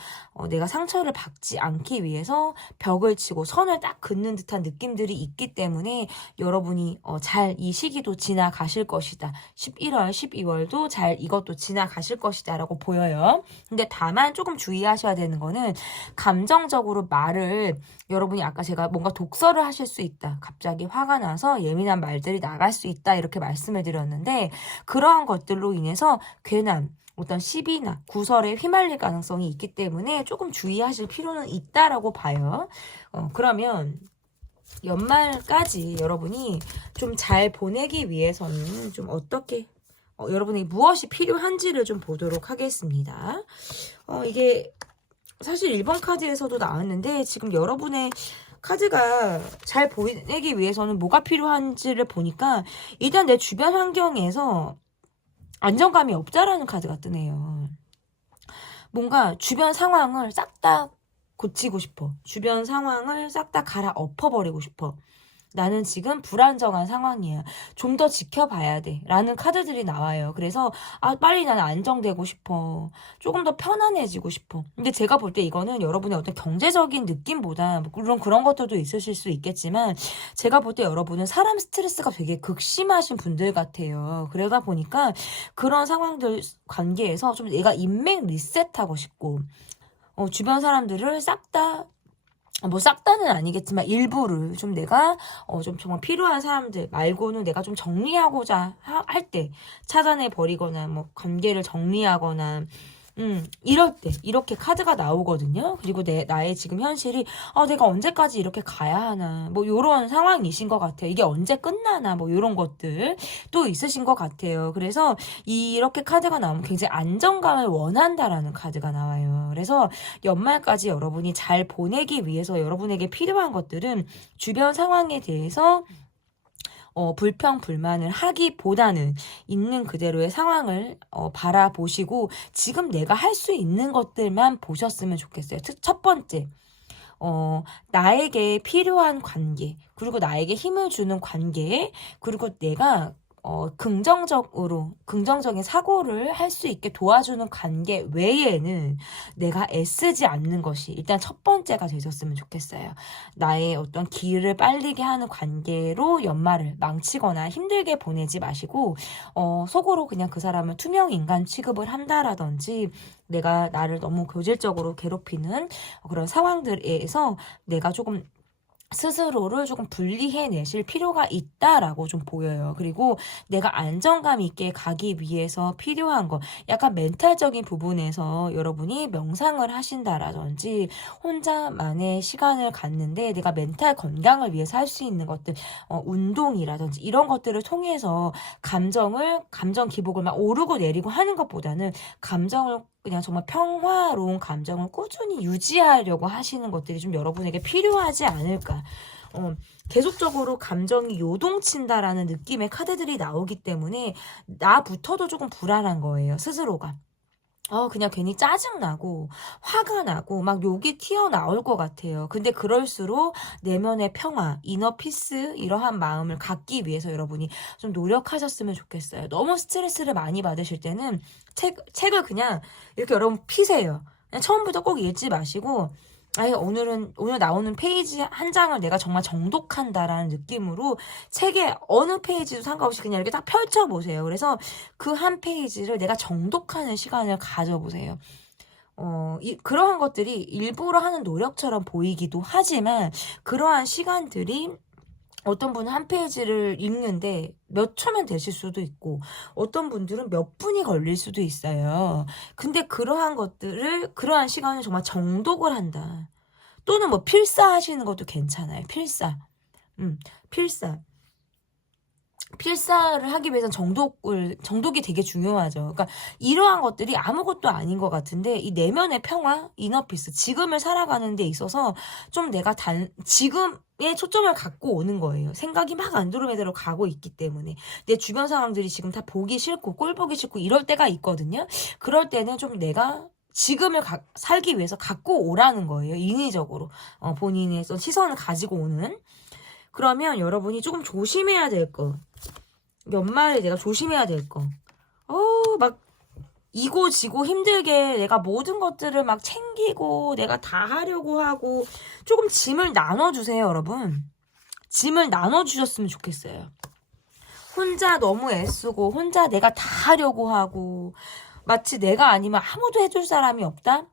내가 상처를 받지 않기 위해서 벽을 치고 선을 딱 긋는 듯한 느낌들이 있기 때문에 여러분이 잘 이 시기도 지나가실 것이다. 11월, 12월도 잘 이것도 지나가실 것이다 라고 보여요. 근데 다만 조금 주의하셔야 되는 거는 감정적으로 말을 여러분이 아까 제가 뭔가 독설을 하실 수 있다. 갑자기 화가 나서 예민한 말들이 나갈 수 있다. 이렇게 말씀을 드렸는데 그러한 것들로 인해서 괜한 어떤 시비나 구설에 휘말릴 가능성이 있기 때문에 조금 주의하실 필요는 있다라고 봐요. 그러면 연말까지 여러분이 좀 잘 보내기 위해서는 좀 어떻게 여러분이 무엇이 필요한지를 좀 보도록 하겠습니다. 이게 사실 1번 카드에서도 나왔는데 지금 여러분의 카드가 잘 보내기 위해서는 뭐가 필요한지를 보니까 일단 내 주변 환경에서 안정감이 없다라는 카드가 뜨네요. 뭔가 주변 상황을 싹 다 고치고 싶어. 주변 상황을 싹 다 갈아 엎어버리고 싶어. 나는 지금 불안정한 상황이야. 좀 더 지켜봐야 돼. 라는 카드들이 나와요. 그래서 빨리 나는 안정되고 싶어. 조금 더 편안해지고 싶어. 근데 제가 볼 때 이거는 여러분의 어떤 경제적인 느낌보다 물론 그런 것들도 있으실 수 있겠지만 제가 볼 때 여러분은 사람 스트레스가 되게 극심하신 분들 같아요. 그러다 보니까 그런 상황들 관계에서 좀 내가 인맥 리셋하고 싶고 주변 사람들을 싹 다는 아니겠지만 일부를 좀 내가 좀 정말 필요한 사람들 말고는 내가 좀 정리하고자 할 때 차단해 버리거나 뭐 관계를 정리하거나 이럴 때 이렇게 카드가 나오거든요. 그리고 나의 지금 현실이 내가 언제까지 이렇게 가야 하나 뭐 요런 상황이신 것 같아요. 이게 언제 끝나나 뭐 요런 것들 또 있으신 것 같아요. 그래서 이렇게 카드가 나오면 굉장히 안정감을 원한다라는 카드가 나와요. 그래서 연말까지 여러분이 잘 보내기 위해서 여러분에게 필요한 것들은 주변 상황에 대해서 불평, 불만을 하기보다는 있는 그대로의 상황을 바라보시고 지금 내가 할 수 있는 것들만 보셨으면 좋겠어요. 첫 번째, 나에게 필요한 관계, 그리고 나에게 힘을 주는 관계, 그리고 내가 긍정적인 사고를 할 수 있게 도와주는 관계 외에는 내가 애쓰지 않는 것이 일단 첫 번째가 되셨으면 좋겠어요. 나의 어떤 기를 빨리게 하는 관계로 연말을 망치거나 힘들게 보내지 마시고, 속으로 그냥 그 사람을 투명 인간 취급을 한다라든지, 내가 나를 너무 교질적으로 괴롭히는 그런 상황들에서 내가 조금 스스로를 조금 분리해내실 필요가 있다라고 좀 보여요. 그리고 내가 안정감 있게 가기 위해서 필요한 거, 약간 멘탈적인 부분에서 여러분이 명상을 하신다라든지 혼자만의 시간을 갖는데 내가 멘탈 건강을 위해서 할 수 있는 것들, 운동이라든지 이런 것들을 통해서 감정 기복을 막 오르고 내리고 하는 것보다는 감정을 그냥 정말 평화로운 감정을 꾸준히 유지하려고 하시는 것들이 좀 여러분에게 필요하지 않을까. 계속적으로 감정이 요동친다라는 느낌의 카드들이 나오기 때문에 나부터도 조금 불안한 거예요, 스스로가. 그냥 괜히 짜증나고, 화가 나고, 막 욕이 튀어나올 것 같아요. 근데 그럴수록 내면의 평화, 이너 피스, 이러한 마음을 갖기 위해서 여러분이 좀 노력하셨으면 좋겠어요. 너무 스트레스를 많이 받으실 때는 책을 그냥 이렇게 여러분 피세요. 그냥 처음부터 꼭 읽지 마시고, 오늘 나오는 페이지 한 장을 내가 정말 정독한다라는 느낌으로 책의 어느 페이지도 상관없이 그냥 이렇게 딱 펼쳐보세요. 그래서 그 한 페이지를 내가 정독하는 시간을 가져보세요. 그러한 것들이 일부러 하는 노력처럼 보이기도 하지만 그러한 시간들이 어떤 분은 한 페이지를 읽는데 몇 초면 되실 수도 있고 어떤 분들은 몇 분이 걸릴 수도 있어요. 근데 그러한 시간을 정말 정독을 한다. 또는 뭐 필사하시는 것도 괜찮아요. 필사. 필사를 하기 위해서는 정독이 되게 중요하죠. 그러니까 이러한 것들이 아무것도 아닌 것 같은데 이 내면의 평화, 이너피스, 지금을 살아가는 데 있어서 좀 내가 지금에 초점을 갖고 오는 거예요. 생각이 막 안드로메다로 가고 있기 때문에 내 주변 상황들이 지금 다 보기 싫고 꼴 보기 싫고 이럴 때가 있거든요. 그럴 때는 좀 내가 지금을 살기 위해서 갖고 오라는 거예요. 인위적으로 본인의 시선을 가지고 오는. 그러면 여러분이 조금 조심해야 될 거. 연말에 내가 조심해야 될 거. 막 이고 지고 힘들게 내가 모든 것들을 막 챙기고 내가 다 하려고 하고 조금 짐을 나눠주세요, 여러분. 짐을 나눠주셨으면 좋겠어요. 혼자 너무 애쓰고 혼자 내가 다 하려고 하고 마치 내가 아니면 아무도 해줄 사람이 없다?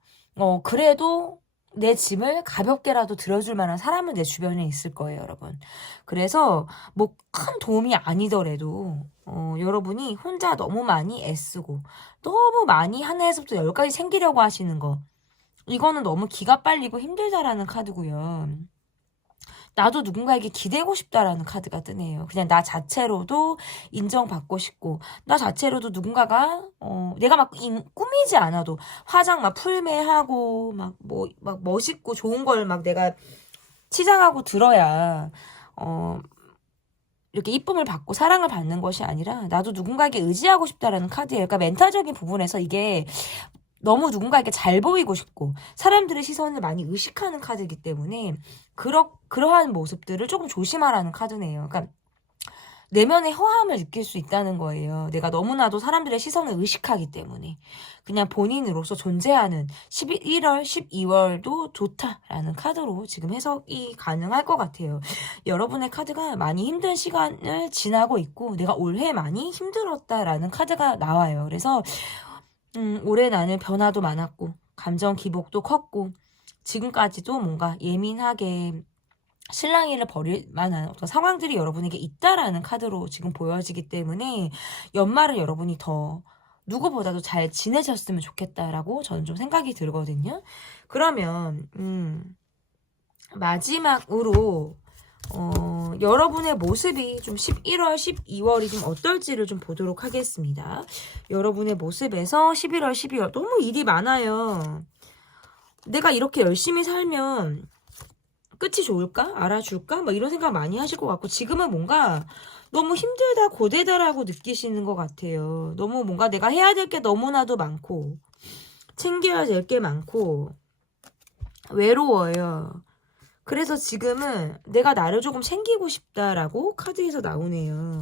그래도 내 짐을 가볍게라도 들어줄 만한 사람은 내 주변에 있을 거예요, 여러분. 그래서 뭐 큰 도움이 아니더라도 여러분이 혼자 너무 많이 애쓰고 너무 많이 하나에서부터 열까지 챙기려고 하시는 거, 이거는 너무 기가 빨리고 힘들다라는 카드고요. 나도 누군가에게 기대고 싶다라는 카드가 뜨네요. 그냥 나 자체로도 인정받고 싶고, 나 자체로도 누군가가, 내가 막 꾸미지 않아도 화장 막 풀매하고, 막 멋있고 좋은 걸 막 내가 치장하고 들어야, 이렇게 이쁨을 받고 사랑을 받는 것이 아니라, 나도 누군가에게 의지하고 싶다라는 카드예요. 그러니까 멘탈적인 부분에서 이게 너무 누군가에게 잘 보이고 싶고 사람들의 시선을 많이 의식하는 카드이기 때문에 그러한 모습들을 조금 조심하라는 카드네요. 그러니까 내면의 허함을 느낄 수 있다는 거예요. 내가 너무나도 사람들의 시선을 의식하기 때문에 그냥 본인으로서 존재하는 11월, 12월도 좋다라는 카드로 지금 해석이 가능할 것 같아요. 여러분의 카드가 많이 힘든 시간을 지나고 있고 내가 올해 많이 힘들었다라는 카드가 나와요. 그래서 올해 나는 변화도 많았고 감정 기복도 컸고 지금까지도 뭔가 예민하게 실랑이를 벌일 만한 어떤 상황들이 여러분에게 있다라는 카드로 지금 보여지기 때문에 연말을 여러분이 더 누구보다도 잘 지내셨으면 좋겠다라고 저는 좀 생각이 들거든요. 그러면 마지막으로 여러분의 모습이 좀 11월, 12월이 좀 어떨지를 좀 보도록 하겠습니다. 여러분의 모습에서 11월, 12월 너무 일이 많아요. 내가 이렇게 열심히 살면 끝이 좋을까? 알아줄까? 막 이런 생각 많이 하실 것 같고 지금은 뭔가 너무 힘들다, 고되다라고 느끼시는 것 같아요. 너무 뭔가 내가 해야 될 게 너무나도 많고 챙겨야 될 게 많고 외로워요. 그래서 지금은 내가 나를 조금 챙기고 싶다라고 카드에서 나오네요.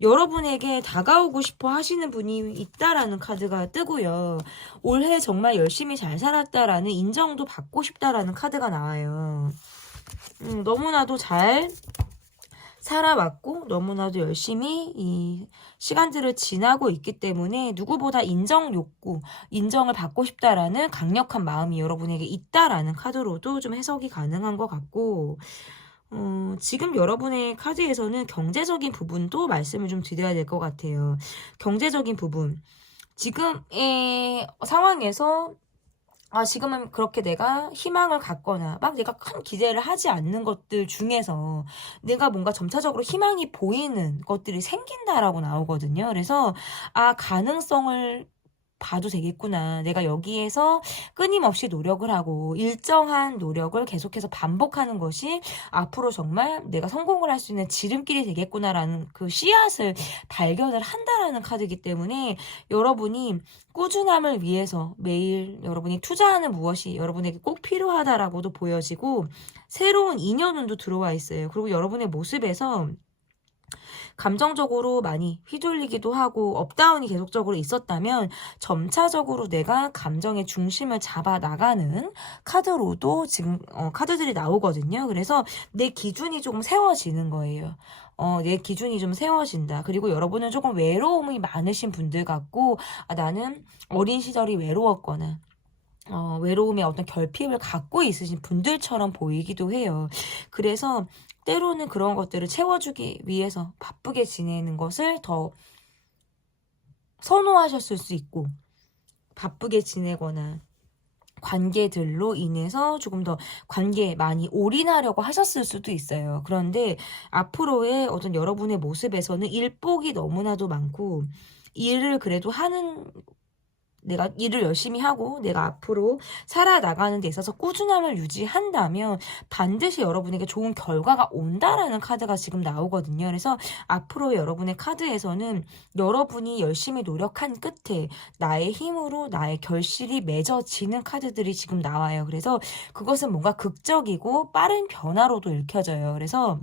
여러분에게 다가오고 싶어 하시는 분이 있다라는 카드가 뜨고요. 올해 정말 열심히 잘 살았다라는 인정도 받고 싶다라는 카드가 나와요. 너무나도 잘 살아왔고 너무나도 열심히 이 시간들을 지나고 있기 때문에 누구보다 인정 욕구, 인정을 받고 싶다라는 강력한 마음이 여러분에게 있다라는 카드로도 좀 해석이 가능한 것 같고 지금 여러분의 카드에서는 경제적인 부분도 말씀을 좀 드려야 될 것 같아요. 경제적인 부분. 지금의 상황에서 지금은 그렇게 내가 희망을 갖거나 막 내가 큰 기대를 하지 않는 것들 중에서 내가 뭔가 점차적으로 희망이 보이는 것들이 생긴다라고 나오거든요. 그래서 가능성을 봐도 되겠구나. 내가 여기에서 끊임없이 노력을 하고 일정한 노력을 계속해서 반복하는 것이 앞으로 정말 내가 성공을 할 수 있는 지름길이 되겠구나라는 그 씨앗을 발견을 한다라는 카드이기 때문에 여러분이 꾸준함을 위해서 매일 여러분이 투자하는 무엇이 여러분에게 꼭 필요하다라고도 보여지고 새로운 인연운도 들어와 있어요. 그리고 여러분의 모습에서 감정적으로 많이 휘둘리기도 하고 업다운이 계속적으로 있었다면 점차적으로 내가 감정의 중심을 잡아 나가는 카드로도 지금 카드들이 나오거든요. 그래서 내 기준이 조금 세워지는 거예요. 내 기준이 좀 세워진다. 그리고 여러분은 조금 외로움이 많으신 분들 같고 나는 어린 시절이 외로웠거나 외로움의 어떤 결핍을 갖고 있으신 분들처럼 보이기도 해요. 그래서 때로는 그런 것들을 채워주기 위해서 바쁘게 지내는 것을 더 선호하셨을 수 있고 바쁘게 지내거나 관계들로 인해서 조금 더 관계에 많이 올인하려고 하셨을 수도 있어요. 그런데 앞으로의 어떤 여러분의 모습에서는 일복이 너무나도 많고 일을 그래도 내가 일을 열심히 하고 내가 앞으로 살아나가는 데 있어서 꾸준함을 유지한다면 반드시 여러분에게 좋은 결과가 온다라는 카드가 지금 나오거든요. 그래서 앞으로 여러분의 카드에서는 여러분이 열심히 노력한 끝에 나의 힘으로 나의 결실이 맺어지는 카드들이 지금 나와요. 그래서 그것은 뭔가 극적이고 빠른 변화로도 읽혀져요. 그래서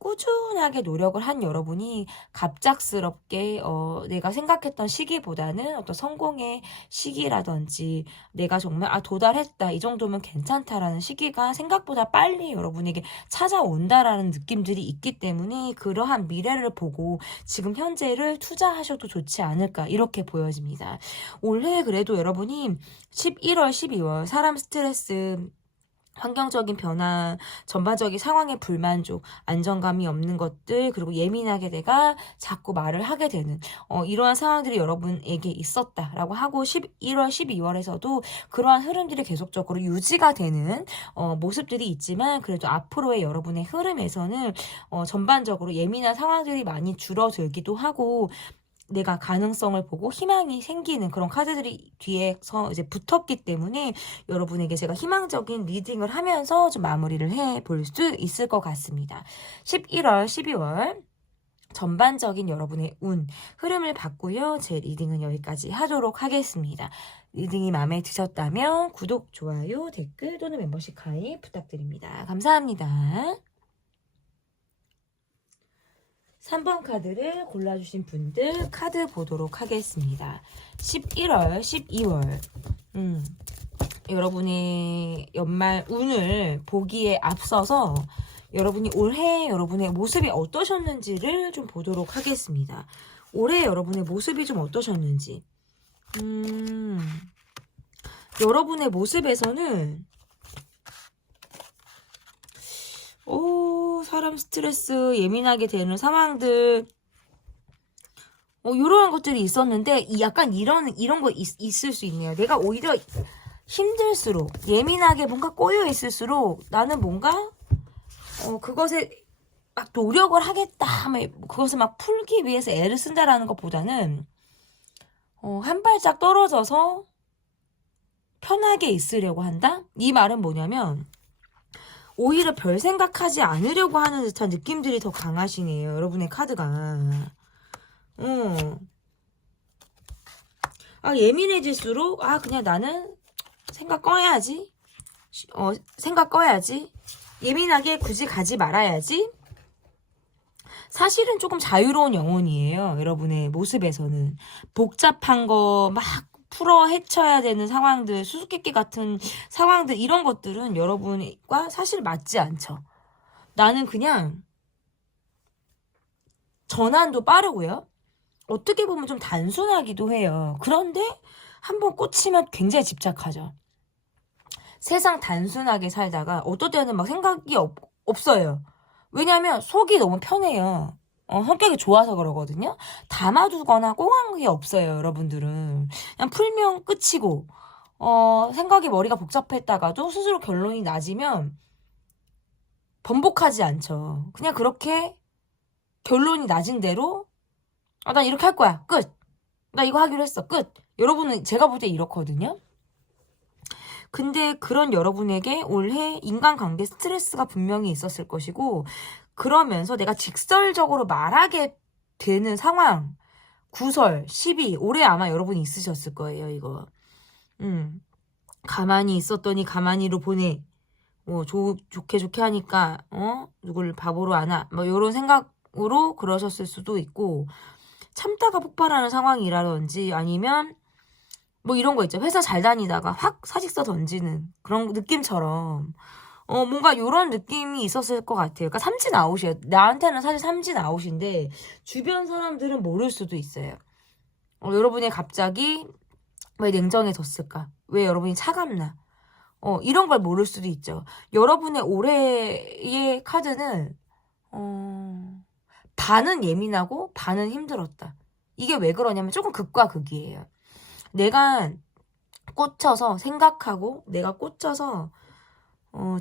꾸준하게 노력을 한 여러분이 갑작스럽게 내가 생각했던 시기보다는 어떤 성공의 시기라든지 내가 정말 도달했다 이 정도면 괜찮다라는 시기가 생각보다 빨리 여러분에게 찾아온다라는 느낌들이 있기 때문에 그러한 미래를 보고 지금 현재를 투자하셔도 좋지 않을까 이렇게 보여집니다. 올해 그래도 여러분이 11월, 12월 사람 스트레스 환경적인 변화, 전반적인 상황의 불만족, 안정감이 없는 것들, 그리고 예민하게 내가 자꾸 말을 하게 되는 이러한 상황들이 여러분에게 있었다라고 하고 11월, 12월에서도 그러한 흐름들이 계속적으로 유지가 되는 모습들이 있지만 그래도 앞으로의 여러분의 흐름에서는 전반적으로 예민한 상황들이 많이 줄어들기도 하고 내가 가능성을 보고 희망이 생기는 그런 카드들이 뒤에서 이제 붙었기 때문에 여러분에게 제가 희망적인 리딩을 하면서 좀 마무리를 해 볼 수 있을 것 같습니다. 11월, 12월 전반적인 여러분의 운, 흐름을 봤고요. 제 리딩은 여기까지 하도록 하겠습니다. 리딩이 마음에 드셨다면 구독, 좋아요, 댓글 또는 멤버십 가입 부탁드립니다. 감사합니다. 3번 카드를 골라주신 분들 카드 보도록 하겠습니다. 11월, 12월 여러분의 연말 운을 보기에 앞서서 여러분이 올해 여러분의 모습이 어떠셨는지를 좀 보도록 하겠습니다. 올해 여러분의 모습이 좀 어떠셨는지 여러분의 모습에서는 사람 스트레스 예민하게 되는 상황들 이러한 것들이 있었는데 약간 이런 거 있을 수 있네요. 내가 오히려 힘들수록 예민하게 뭔가 꼬여 있을수록 나는 뭔가 그것에 막 노력을 하겠다 그것을 막 풀기 위해서 애를 쓴다라는 것보다는 한 발짝 떨어져서 편하게 있으려고 한다? 이 말은 뭐냐면 오히려 별 생각하지 않으려고 하는 듯한 느낌들이 더 강하시네요. 여러분의 카드가. 예민해질수록 그냥 나는 생각 꺼야지. 생각 꺼야지. 예민하게 굳이 가지 말아야지. 사실은 조금 자유로운 영혼이에요. 여러분의 모습에서는. 복잡한 거 막 풀어 헤쳐야 되는 상황들, 수수께끼 같은 상황들 이런 것들은 여러분과 사실 맞지 않죠. 나는 그냥 전환도 빠르고요. 어떻게 보면 좀 단순하기도 해요. 그런데 한번 꽂히면 굉장히 집착하죠. 세상 단순하게 살다가 어떨 때는 막 생각이 없어요. 왜냐하면 속이 너무 편해요. 성격이 좋아서 그러거든요. 담아두거나 꽁한 게 없어요, 여러분들은. 그냥 풀면 끝이고, 생각이 머리가 복잡했다가도 스스로 결론이 낮으면 번복하지 않죠. 그냥 그렇게 결론이 낮은 대로, 난 이렇게 할 거야, 끝. 나 이거 하기로 했어, 끝. 여러분은 제가 볼 때 이렇거든요. 근데 그런 여러분에게 올해 인간관계 스트레스가 분명히 있었을 것이고, 그러면서 내가 직설적으로 말하게 되는 상황, 구설, 시비, 올해 아마 여러분이 있으셨을 거예요, 이거. 가만히 있었더니 가만히로 보내. 좋게 하니까, 누굴 바보로 하나. 요런 생각으로 그러셨을 수도 있고, 참다가 폭발하는 상황이라든지 아니면, 이런 거 있죠. 회사 잘 다니다가 확 사직서 던지는 그런 느낌처럼. 뭔가 이런 느낌이 있었을 것 같아요. 그러니까 삼진 아웃이에요. 나한테는 사실 삼진 아웃인데 주변 사람들은 모를 수도 있어요. 여러분이 갑자기 왜 냉정해졌을까? 왜 여러분이 차갑나? 이런 걸 모를 수도 있죠. 여러분의 올해의 카드는 반은 예민하고 반은 힘들었다. 이게 왜 그러냐면 조금 극과 극이에요. 내가 꽂혀서 생각하고 내가 꽂혀서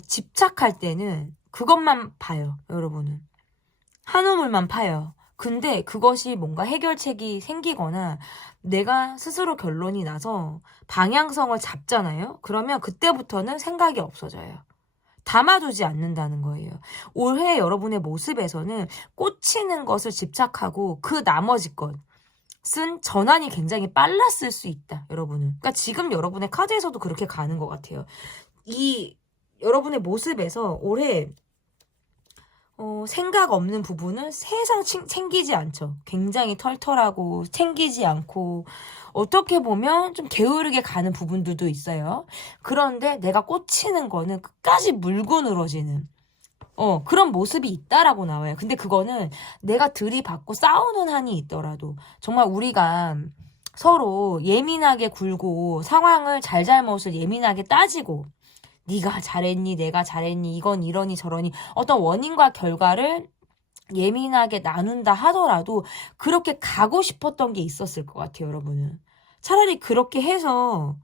집착할 때는 그것만 봐요. 여러분은 한 우물만 파요. 근데 그것이 뭔가 해결책이 생기거나 내가 스스로 결론이 나서 방향성을 잡잖아요. 그러면 그때부터는 생각이 없어져요. 담아두지 않는다는 거예요. 올해 여러분의 모습에서는 꽂히는 것을 집착하고 그 나머지 것은 전환이 굉장히 빨랐을 수 있다. 여러분은. 그러니까 지금 여러분의 카드에서도 그렇게 가는 것 같아요. 이 여러분의 모습에서 올해 생각 없는 부분은 세상 챙기지 않죠. 굉장히 털털하고 챙기지 않고 어떻게 보면 좀 게으르게 가는 부분들도 있어요. 그런데 내가 꽂히는 거는 끝까지 물고 늘어지는 그런 모습이 있다라고 나와요. 근데 그거는 내가 들이받고 싸우는 한이 있더라도 정말 우리가 서로 예민하게 굴고 상황을 잘잘못을 예민하게 따지고 네가 잘했니 내가 잘했니 이건 이러니 저러니 어떤 원인과 결과를 예민하게 나눈다 하더라도 그렇게 가고 싶었던 게 있었을 것 같아요, 여러분은. 차라리 그렇게 해서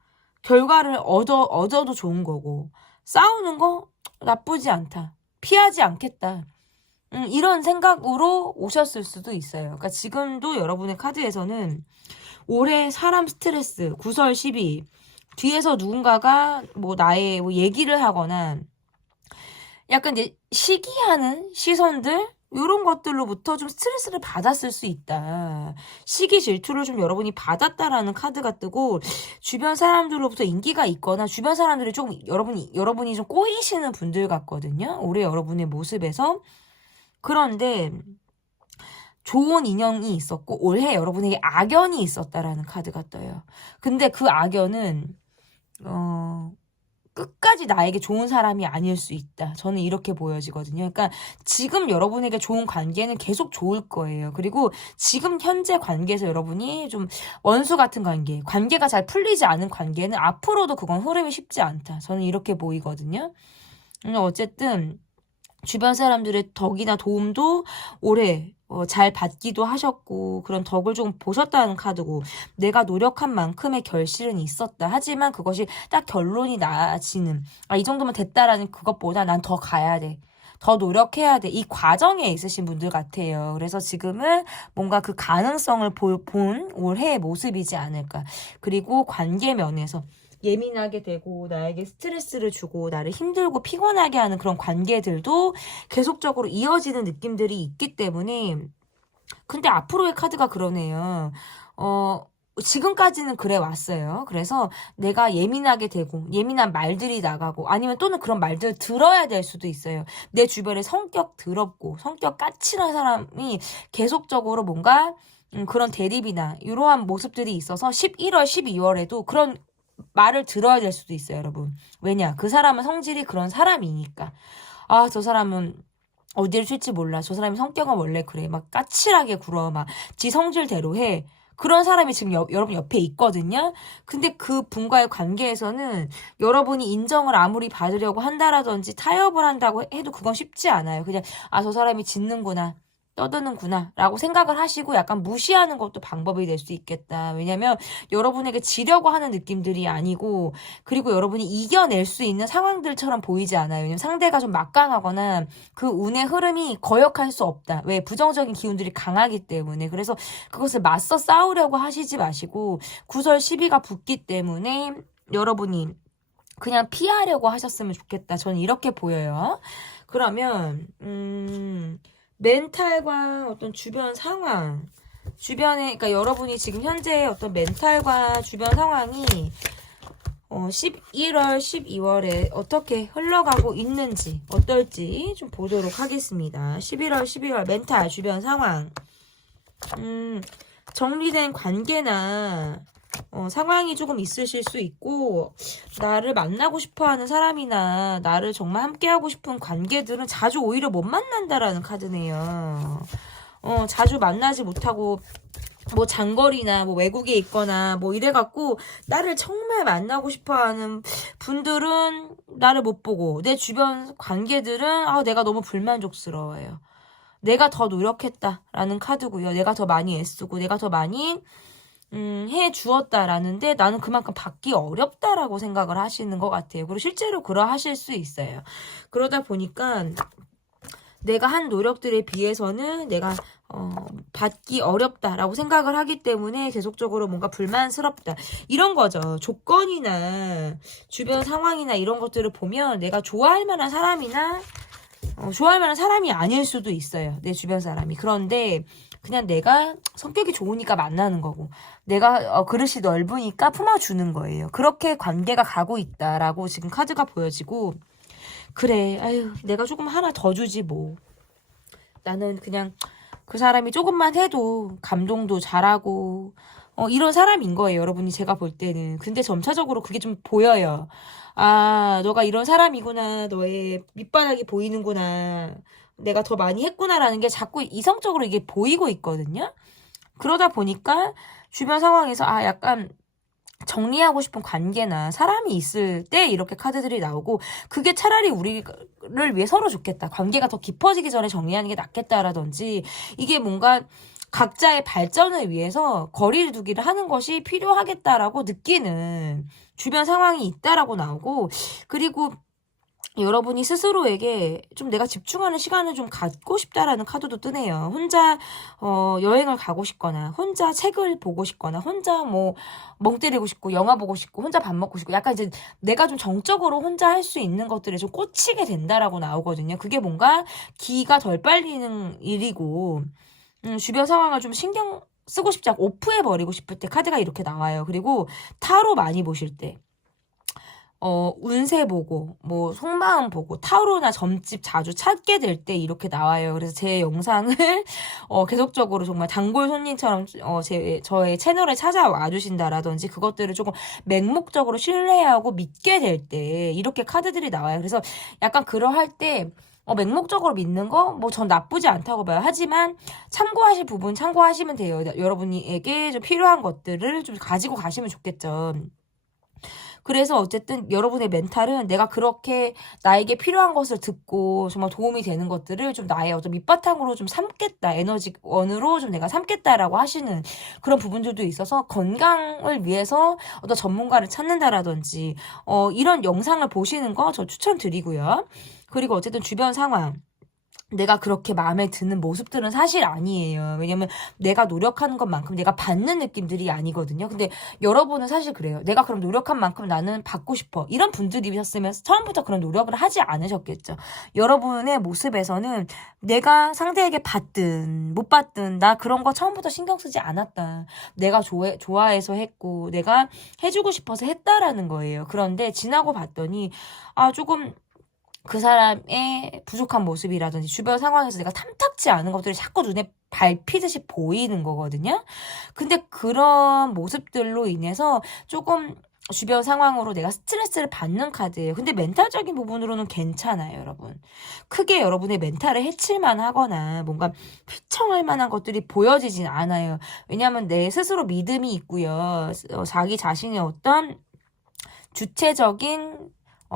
결과를 얻어도 좋은 거고 싸우는 거 나쁘지 않다. 피하지 않겠다. 이런 생각으로 오셨을 수도 있어요. 그러니까 지금도 여러분의 카드에서는 올해 사람 스트레스, 구설 12, 뒤에서 누군가가 뭐 나의 뭐 얘기를 하거나 약간 이제 시기하는 시선들 이런 것들로부터 좀 스트레스를 받았을 수 있다. 시기 질투를 좀 여러분이 받았다라는 카드가 뜨고 주변 사람들로부터 인기가 있거나 주변 사람들이 좀 여러분이 좀 꼬이시는 분들 같거든요. 올해 여러분의 모습에서. 그런데 좋은 인연이 있었고 올해 여러분에게 악연이 있었다라는 카드가 떠요. 근데 그 악연은 끝까지 나에게 좋은 사람이 아닐 수 있다. 저는 이렇게 보여지거든요. 그러니까 지금 여러분에게 좋은 관계는 계속 좋을 거예요. 그리고 지금 현재 관계에서 여러분이 좀 원수 같은 관계가 잘 풀리지 않은 관계는 앞으로도 그건 흐름이 쉽지 않다. 저는 이렇게 보이거든요. 어쨌든 주변 사람들의 덕이나 도움도 올해 잘 받기도 하셨고 그런 덕을 좀 보셨다는 카드고 내가 노력한 만큼의 결실은 있었다. 하지만 그것이 딱 결론이 나지는 이 정도면 됐다라는 그것보다 난 더 가야 돼. 더 노력해야 돼. 이 과정에 있으신 분들 같아요. 그래서 지금은 뭔가 그 가능성을 본 올해의 모습이지 않을까. 그리고 관계 면에서 예민하게 되고 나에게 스트레스를 주고 나를 힘들고 피곤하게 하는 그런 관계들도 계속적으로 이어지는 느낌들이 있기 때문에 근데 앞으로의 카드가 그러네요. 지금까지는 그래 왔어요. 그래서 내가 예민하게 되고 예민한 말들이 나가고 아니면 또는 그런 말들을 들어야 될 수도 있어요. 내 주변에 성격 더럽고 성격 까칠한 사람이 계속적으로 뭔가 그런 대립이나 이러한 모습들이 있어서 11월, 12월에도 그런 말을 들어야 될 수도 있어요, 여러분. 왜냐? 그 사람은 성질이 그런 사람이니까. 저 사람은 어디를 튈지 몰라. 저 사람이 성격은 원래 그래. 막 까칠하게 굴어. 막 지 성질대로 해. 그런 사람이 지금 여러분 옆에 있거든요. 근데 그 분과의 관계에서는 여러분이 인정을 아무리 받으려고 한다라든지 타협을 한다고 해도 그건 쉽지 않아요. 그냥 저 사람이 짖는구나. 떠드는구나 라고 생각을 하시고 약간 무시하는 것도 방법이 될 수 있겠다. 왜냐면 여러분에게 지려고 하는 느낌들이 아니고 그리고 여러분이 이겨낼 수 있는 상황들처럼 보이지 않아요. 왜냐면 상대가 좀 막강하거나 그 운의 흐름이 거역할 수 없다. 왜? 부정적인 기운들이 강하기 때문에. 그래서 그것을 맞서 싸우려고 하시지 마시고 구설 시비가 붙기 때문에 여러분이 그냥 피하려고 하셨으면 좋겠다. 저는 이렇게 보여요. 그러면 멘탈과 어떤 주변 상황, 그러니까 여러분이 지금 현재 어떤 멘탈과 주변 상황이 11월, 12월에 어떻게 흘러가고 있는지, 어떨지 좀 보도록 하겠습니다. 11월, 12월 멘탈, 주변 상황. 정리된 관계나 상황이 조금 있으실 수 있고 나를 만나고 싶어하는 사람이나 나를 정말 함께하고 싶은 관계들은 자주 오히려 못 만난다라는 카드네요. 자주 만나지 못하고 뭐 장거리나 뭐 외국에 있거나 뭐 이래갖고 나를 정말 만나고 싶어하는 분들은 나를 못 보고 내 주변 관계들은 내가 너무 불만족스러워요. 내가 더 노력했다라는 카드고요. 내가 더 많이 애쓰고 내가 더 많이 해 주었다라는데 나는 그만큼 받기 어렵다라고 생각을 하시는 것 같아요. 그리고 실제로 그러하실 수 있어요. 그러다 보니까 내가 한 노력들에 비해서는 내가 받기 어렵다라고 생각을 하기 때문에 계속적으로 뭔가 불만스럽다. 이런 거죠. 조건이나 주변 상황이나 이런 것들을 보면 내가 좋아할 만한 사람이나 좋아할 만한 사람이 아닐 수도 있어요. 내 주변 사람이. 그런데 그냥 내가 성격이 좋으니까 만나는 거고 내가 그릇이 넓으니까 품어주는 거예요. 그렇게 관계가 가고 있다라고 지금 카드가 보여지고 그래 아유 내가 조금 하나 더 주지 뭐 나는 그냥 그 사람이 조금만 해도 감동도 잘하고 이런 사람인 거예요. 여러분이 제가 볼 때는. 근데 점차적으로 그게 좀 보여요. 아, 너가 이런 사람이구나. 너의 밑바닥이 보이는구나. 내가 더 많이 했구나라는 게 자꾸 이성적으로 이게 보이고 있거든요. 그러다 보니까 주변 상황에서 약간 정리하고 싶은 관계나 사람이 있을 때 이렇게 카드들이 나오고, 그게 차라리 우리를 위해 서로 좋겠다. 관계가 더 깊어지기 전에 정리하는 게 낫겠다라든지, 이게 뭔가 각자의 발전을 위해서 거리를 두기를 하는 것이 필요하겠다라고 느끼는 주변 상황이 있다라고 나오고, 그리고 여러분이 스스로에게 좀 내가 집중하는 시간을 좀 갖고 싶다라는 카드도 뜨네요. 혼자 여행을 가고 싶거나, 혼자 책을 보고 싶거나, 혼자 뭐 멍 때리고 싶고, 영화 보고 싶고, 혼자 밥 먹고 싶고, 약간 이제 내가 좀 정적으로 혼자 할 수 있는 것들에 좀 꽂히게 된다라고 나오거든요. 그게 뭔가 기가 덜 빨리는 일이고, 주변 상황을 좀 신경 쓰고 싶지 않고 오프해버리고 싶을 때 카드가 이렇게 나와요. 그리고 타로 많이 보실 때, 운세 보고, 뭐, 속마음 보고, 타로나 점집 자주 찾게 될 때 이렇게 나와요. 그래서 제 영상을, 계속적으로 정말 단골 손님처럼, 저의 채널에 찾아와 주신다라든지, 그것들을 조금 맹목적으로 신뢰하고 믿게 될 때, 이렇게 카드들이 나와요. 그래서 약간 그러할 때, 맹목적으로 믿는 거, 뭐, 전 나쁘지 않다고 봐요. 하지만, 참고하실 부분 참고하시면 돼요. 여러분에게 좀 필요한 것들을 좀 가지고 가시면 좋겠죠. 그래서 어쨌든 여러분의 멘탈은 내가 그렇게 나에게 필요한 것을 듣고 정말 도움이 되는 것들을 좀 나의 어떤 밑바탕으로 좀 삼겠다, 에너지원으로 좀 내가 삼겠다라고 하시는 그런 부분들도 있어서, 건강을 위해서 어떤 전문가를 찾는다라든지 이런 영상을 보시는 거 저 추천드리고요. 그리고 어쨌든 주변 상황, 내가 그렇게 마음에 드는 모습들은 사실 아니에요. 왜냐면 내가 노력하는 것만큼 내가 받는 느낌들이 아니거든요. 근데 여러분은 사실 그래요. 내가 그럼 노력한 만큼 나는 받고 싶어. 이런 분들이셨으면 처음부터 그런 노력을 하지 않으셨겠죠. 여러분의 모습에서는 내가 상대에게 받든 못 받든 나 그런 거 처음부터 신경 쓰지 않았다. 내가 좋아해서 했고 내가 해주고 싶어서 했다라는 거예요. 그런데 지나고 봤더니 조금 그 사람의 부족한 모습이라든지 주변 상황에서 내가 탐탁지 않은 것들이 자꾸 눈에 밟히듯이 보이는 거거든요. 근데 그런 모습들로 인해서 조금 주변 상황으로 내가 스트레스를 받는 카드예요. 근데 멘탈적인 부분으로는 괜찮아요, 여러분. 크게 여러분의 멘탈을 해칠만 하거나 뭔가 휘청할 만한 것들이 보여지진 않아요. 왜냐하면 내 스스로 믿음이 있고요. 자기 자신의 어떤 주체적인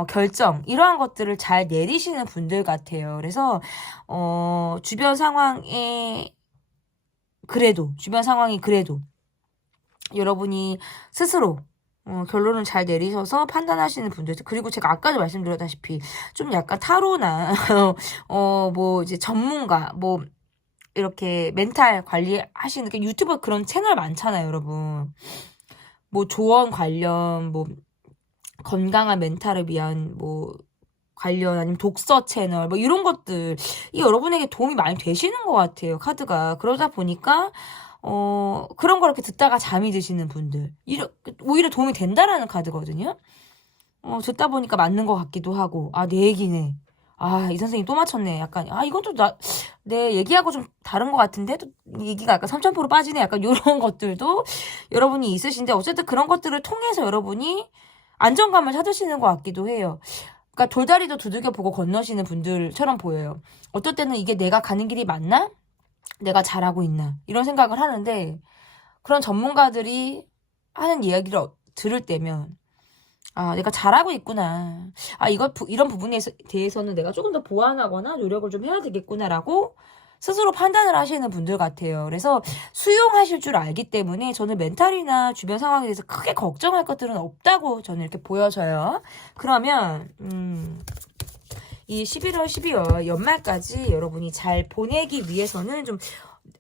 결정, 이러한 것들을 잘 내리시는 분들 같아요. 그래서 주변 상황이 그래도 여러분이 스스로 결론을 잘 내리셔서 판단하시는 분들, 그리고 제가 아까도 말씀드렸다시피 좀 약간 타로나 뭐 이제 전문가, 뭐 이렇게 멘탈 관리하시는 유튜버 그런 채널 많잖아요, 여러분. 뭐 조언 관련, 뭐 건강한 멘탈을 위한 뭐 관련, 아니면 독서 채널 뭐 이런 것들이 여러분에게 도움이 많이 되시는 것 같아요, 카드가. 그러다 보니까 그런 걸 이렇게 듣다가 잠이 드시는 분들, 오히려 도움이 된다라는 카드거든요. 듣다 보니까 맞는 것 같기도 하고, 내 얘기네, 이 선생님 또 맞췄네, 약간 이건 또 내 얘기하고 좀 다른 것 같은데 또 얘기가 약간 3000% 빠지네, 약간 이런 것들도 여러분이 있으신데, 어쨌든 그런 것들을 통해서 여러분이 안정감을 찾으시는 것 같기도 해요. 그러니까 돌다리도 두들겨 보고 건너시는 분들처럼 보여요. 어떨 때는 이게 내가 가는 길이 맞나? 내가 잘하고 있나? 이런 생각을 하는데, 그런 전문가들이 하는 이야기를 들을 때면 내가 잘하고 있구나. 이런 부분에 대해서는 내가 조금 더 보완하거나 노력을 좀 해야 되겠구나라고 스스로 판단을 하시는 분들 같아요. 그래서 수용하실 줄 알기 때문에 저는 멘탈이나 주변 상황에 대해서 크게 걱정할 것들은 없다고 저는 이렇게 보여져요. 그러면 이 11월, 12월 연말까지 여러분이 잘 보내기 위해서는 좀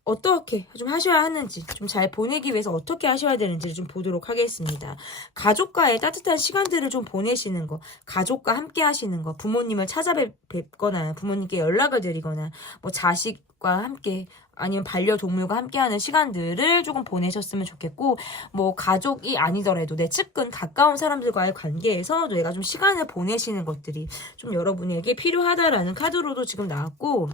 어떻게 좀 하셔야 하는지, 좀 잘 보내기 위해서 어떻게 하셔야 되는지를 좀 보도록 하겠습니다. 가족과의 따뜻한 시간들을 좀 보내시는 거, 가족과 함께 하시는 거, 부모님을 찾아뵙거나 부모님께 연락을 드리거나, 뭐 자식과 함께, 아니면 반려동물과 함께하는 시간들을 조금 보내셨으면 좋겠고, 뭐 가족이 아니더라도 내 측근 가까운 사람들과의 관계에서 내가 좀 시간을 보내시는 것들이 좀 여러분에게 필요하다라는 카드로도 지금 나왔고,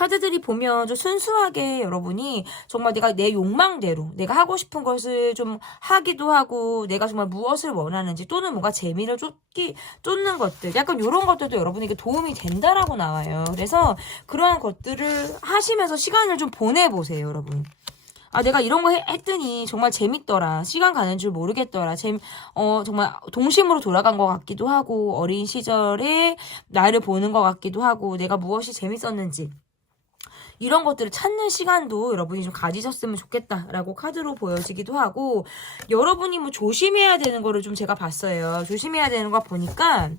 카드들이 보면 좀 순수하게 여러분이 정말 내가 내 욕망대로 내가 하고 싶은 것을 좀 하기도 하고 내가 정말 무엇을 원하는지 또는 뭔가 재미를 쫓는 것들 약간 이런 것들도 여러분에게 도움이 된다라고 나와요. 그래서 그러한 것들을 하시면서 시간을 좀 보내보세요, 여러분. 아, 내가 이런 거 했더니 정말 재밌더라. 시간 가는 줄 모르겠더라. 정말 동심으로 돌아간 것 같기도 하고, 어린 시절에 나를 보는 것 같기도 하고, 내가 무엇이 재밌었는지. 이런 것들을 찾는 시간도 여러분이 좀 가지셨으면 좋겠다라고 카드로 보여지기도 하고, 여러분이 뭐 조심해야 되는 거를 좀 제가 봤어요. 조심해야 되는 거 보니까,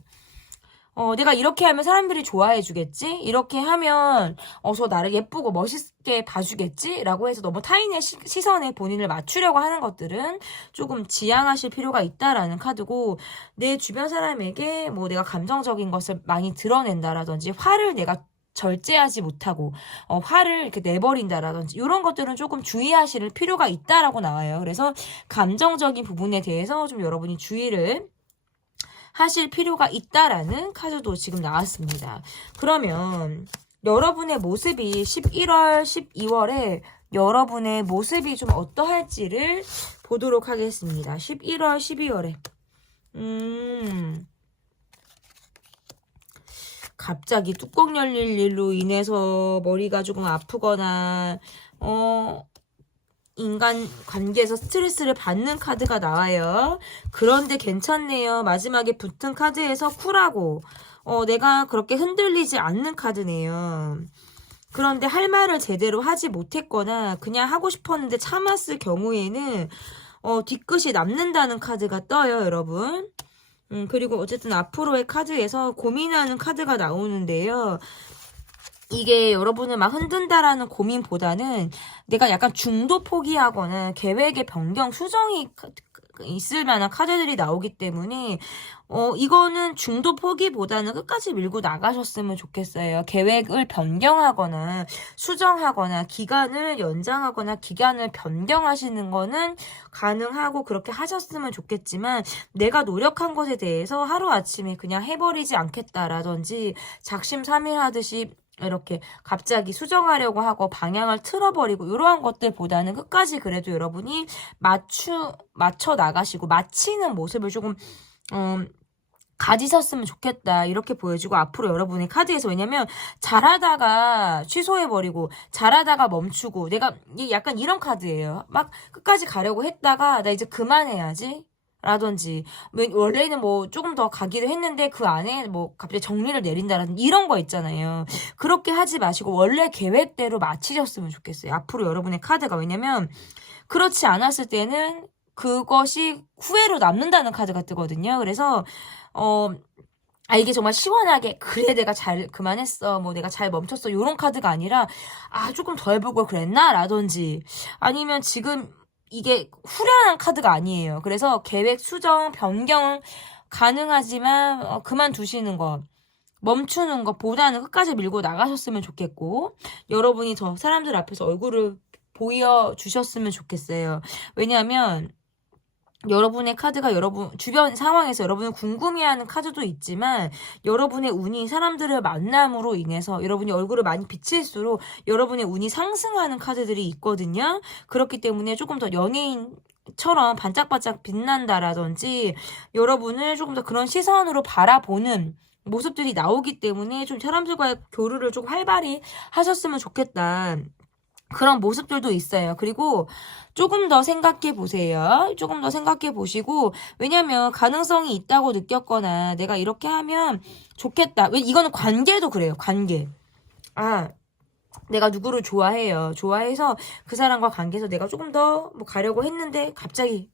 내가 이렇게 하면 사람들이 좋아해 주겠지? 이렇게 하면, 저 나를 예쁘고 멋있게 봐주겠지? 라고 해서 너무 타인의 시선에 본인을 맞추려고 하는 것들은 조금 지양하실 필요가 있다라는 카드고, 내 주변 사람에게 뭐 내가 감정적인 것을 많이 드러낸다라든지, 화를 내가 절제하지 못하고, 화를 이렇게 내버린다라든지, 이런 것들은 조금 주의하실 필요가 있다라고 나와요. 그래서 감정적인 부분에 대해서 좀 여러분이 주의를 하실 필요가 있다라는 카드도 지금 나왔습니다. 그러면 여러분의 모습이 11월, 12월에 여러분의 모습이 좀 어떠할지를 보도록 하겠습니다. 11월, 12월에 갑자기 뚜껑 열릴 일로 인해서 머리가 조금 아프거나 인간 관계에서 스트레스를 받는 카드가 나와요. 그런데 괜찮네요. 마지막에 붙은 카드에서 쿨하고 내가 그렇게 흔들리지 않는 카드네요. 그런데 할 말을 제대로 하지 못했거나 그냥 하고 싶었는데 참았을 경우에는 뒤끝이 남는다는 카드가 떠요, 여러분. 그리고 어쨌든 앞으로의 카드에서 고민하는 카드가 나오는데요. 이게 여러분을 막 흔든다라는 고민보다는 내가 약간 중도 포기하거나 계획의 변경, 수정이 있을 만한 카드들이 나오기 때문에 이거는 중도 포기보다는 끝까지 밀고 나가셨으면 좋겠어요. 계획을 변경하거나 수정하거나 기간을 연장하거나 기간을 변경하시는 거는 가능하고 그렇게 하셨으면 좋겠지만 내가 노력한 것에 대해서 하루아침에 그냥 해버리지 않겠다라든지 작심삼일하듯이 이렇게 갑자기 수정하려고 하고 방향을 틀어버리고 이러한 것들보다는 끝까지 그래도 여러분이 맞춰 나가시고 마치는 모습을 조금 가지셨으면 좋겠다 이렇게 보여지고 앞으로 여러분의 카드에서 왜냐면 잘하다가 취소해버리고 잘하다가 멈추고 내가 약간 이런 카드예요. 막 끝까지 가려고 했다가 나 이제 그만해야지 라든지 원래는 뭐 조금 더 가기로 했는데 그 안에 뭐 갑자기 정리를 내린다라든지 이런 거 있잖아요. 그렇게 하지 마시고 원래 계획대로 마치셨으면 좋겠어요. 앞으로 여러분의 카드가 왜냐면 그렇지 않았을 때는 그것이 후회로 남는다는 카드가 뜨거든요. 그래서 이게 정말 시원하게 그래 내가 잘 그만했어 뭐 내가 잘 멈췄어 이런 카드가 아니라 조금 덜 보고 그랬나 라든지 아니면 지금 이게 후련한 카드가 아니에요. 그래서 계획 수정, 변경 가능하지만 그만두시는 것, 멈추는 것보다는 끝까지 밀고 나가셨으면 좋겠고 여러분이 더 사람들 앞에서 얼굴을 보여주셨으면 좋겠어요. 왜냐하면 여러분의 카드가 여러분 주변 상황에서 여러분을 궁금해하는 카드도 있지만 여러분의 운이 사람들을 만남으로 인해서 여러분이 얼굴을 많이 비칠수록 여러분의 운이 상승하는 카드들이 있거든요. 그렇기 때문에 조금 더 연예인처럼 반짝반짝 빛난다라든지 여러분을 조금 더 그런 시선으로 바라보는 모습들이 나오기 때문에 좀 사람들과의 교류를 좀 활발히 하셨으면 좋겠다. 그런 모습들도 있어요. 그리고 조금 더 생각해 보세요. 조금 더 생각해 보시고 왜냐면 가능성이 있다고 느꼈거나 내가 이렇게 하면 좋겠다. 이거는 관계도 그래요. 관계. 내가 누구를 좋아해요. 좋아해서 그 사람과 관계에서 내가 조금 더 뭐 가려고 했는데 갑자기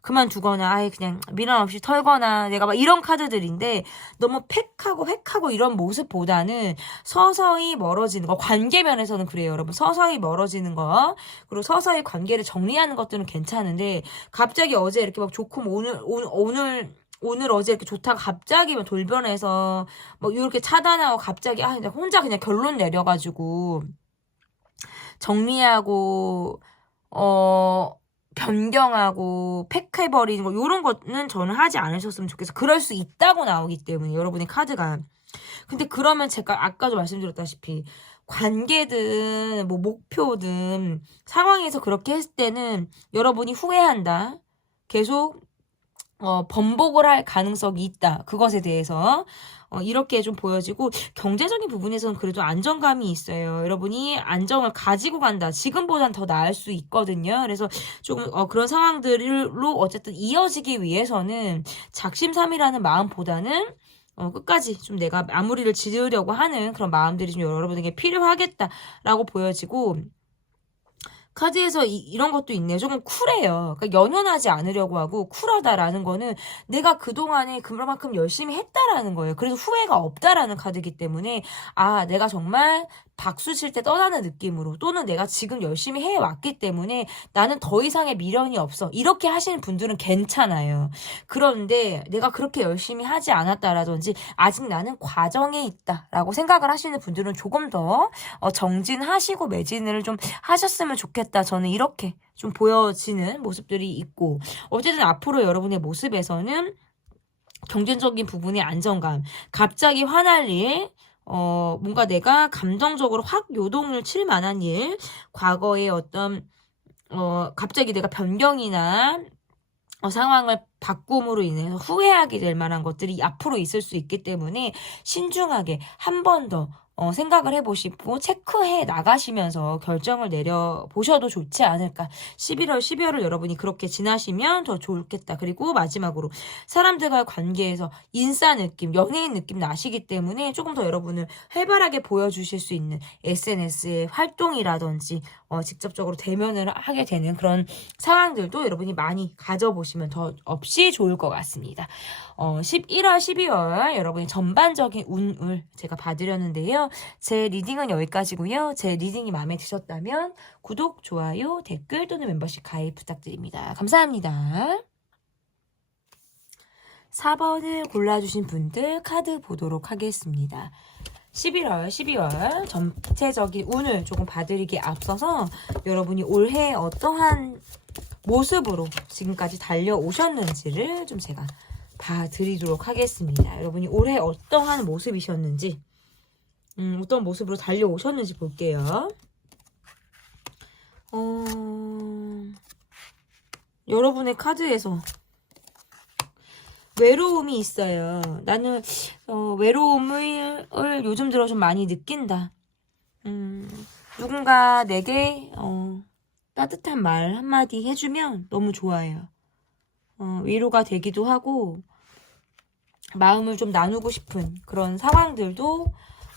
그만두거나 그냥 미련 없이 털거나 내가 막 이런 카드들인데 너무 팩하고 획하고 이런 모습보다는 서서히 멀어지는 거 관계 면에서는 그래요. 여러분 서서히 멀어지는 거 그리고 서서히 관계를 정리하는 것들은 괜찮은데 갑자기 어제 이렇게 막 좋고 오늘 어제 이렇게 좋다가 갑자기 막 돌변해서 뭐 이렇게 차단하고 갑자기 혼자 그냥 결론 내려가지고 정리하고 변경하고 팩해버리는 거 이런 거는 저는 하지 않으셨으면 좋겠어요. 그럴 수 있다고 나오기 때문에 여러분의 카드가 근데 그러면 제가 아까도 말씀드렸다시피 관계든 뭐 목표든 상황에서 그렇게 했을 때는 여러분이 후회한다. 계속 번복을 할 가능성이 있다. 그것에 대해서. 이렇게 좀 보여지고 경제적인 부분에서는 그래도 안정감이 있어요. 여러분이 안정을 가지고 간다. 지금보단 더 나을 수 있거든요. 그래서 조금 그런 상황들로 어쨌든 이어지기 위해서는 작심삼일하는 마음보다는 끝까지 좀 내가 마무리를 지으려고 하는 그런 마음들이 좀 여러분에게 필요하겠다라고 보여지고 카드에서 이런 것도 있네요. 조금 쿨해요. 그러니까 연연하지 않으려고 하고 쿨하다라는 거는 내가 그동안에 그만큼 열심히 했다라는 거예요. 그래서 후회가 없다라는 카드이기 때문에 내가 정말 박수 칠 때 떠나는 느낌으로 또는 내가 지금 열심히 해왔기 때문에 나는 더 이상의 미련이 없어. 이렇게 하시는 분들은 괜찮아요. 그런데 내가 그렇게 열심히 하지 않았다라든지 아직 나는 과정에 있다라고 생각을 하시는 분들은 조금 더 정진하시고 매진을 좀 하셨으면 좋겠다. 저는 이렇게 좀 보여지는 모습들이 있고 어쨌든 앞으로 여러분의 모습에서는 경제적인 부분의 안정감, 갑자기 화날 일, 뭔가 내가 감정적으로 확 요동을 칠 만한 일, 과거의 어떤, 갑자기 내가 변경이나, 상황을 바꿈으로 인해서 후회하게 될 만한 것들이 앞으로 있을 수 있기 때문에 신중하게 한 번 더 생각을 해보시고 체크해 나가시면서 결정을 내려보셔도 좋지 않을까. 11월, 12월을 여러분이 그렇게 지나시면 더 좋겠다. 그리고 마지막으로 사람들과의 관계에서 인싸 느낌, 연예인 느낌 나시기 때문에 조금 더 여러분을 활발하게 보여주실 수 있는 SNS의 활동이라든지 직접적으로 대면을 하게 되는 그런 상황들도 여러분이 많이 가져보시면 더 없이 좋을 것 같습니다. 11월, 12월 여러분의 전반적인 운을 제가 봐드렸는데요. 제 리딩은 여기까지고요. 제 리딩이 마음에 드셨다면 구독, 좋아요, 댓글 또는 멤버십 가입 부탁드립니다. 감사합니다. 4번을 골라주신 분들 카드 보도록 하겠습니다. 11월, 12월 전체적인 운을 조금 봐드리기에 앞서서 여러분이 올해 어떠한 모습으로 지금까지 달려오셨는지를 좀 제가 봐드리도록 하겠습니다. 여러분이 올해 어떠한 모습이셨는지 어떤 모습으로 달려오셨는지 볼게요. 여러분의 카드에서 외로움이 있어요. 나는 외로움을 요즘 들어 좀 많이 느낀다. 누군가 내게 따뜻한 말 한마디 해주면 너무 좋아요. 위로가 되기도 하고 마음을 좀 나누고 싶은 그런 상황들도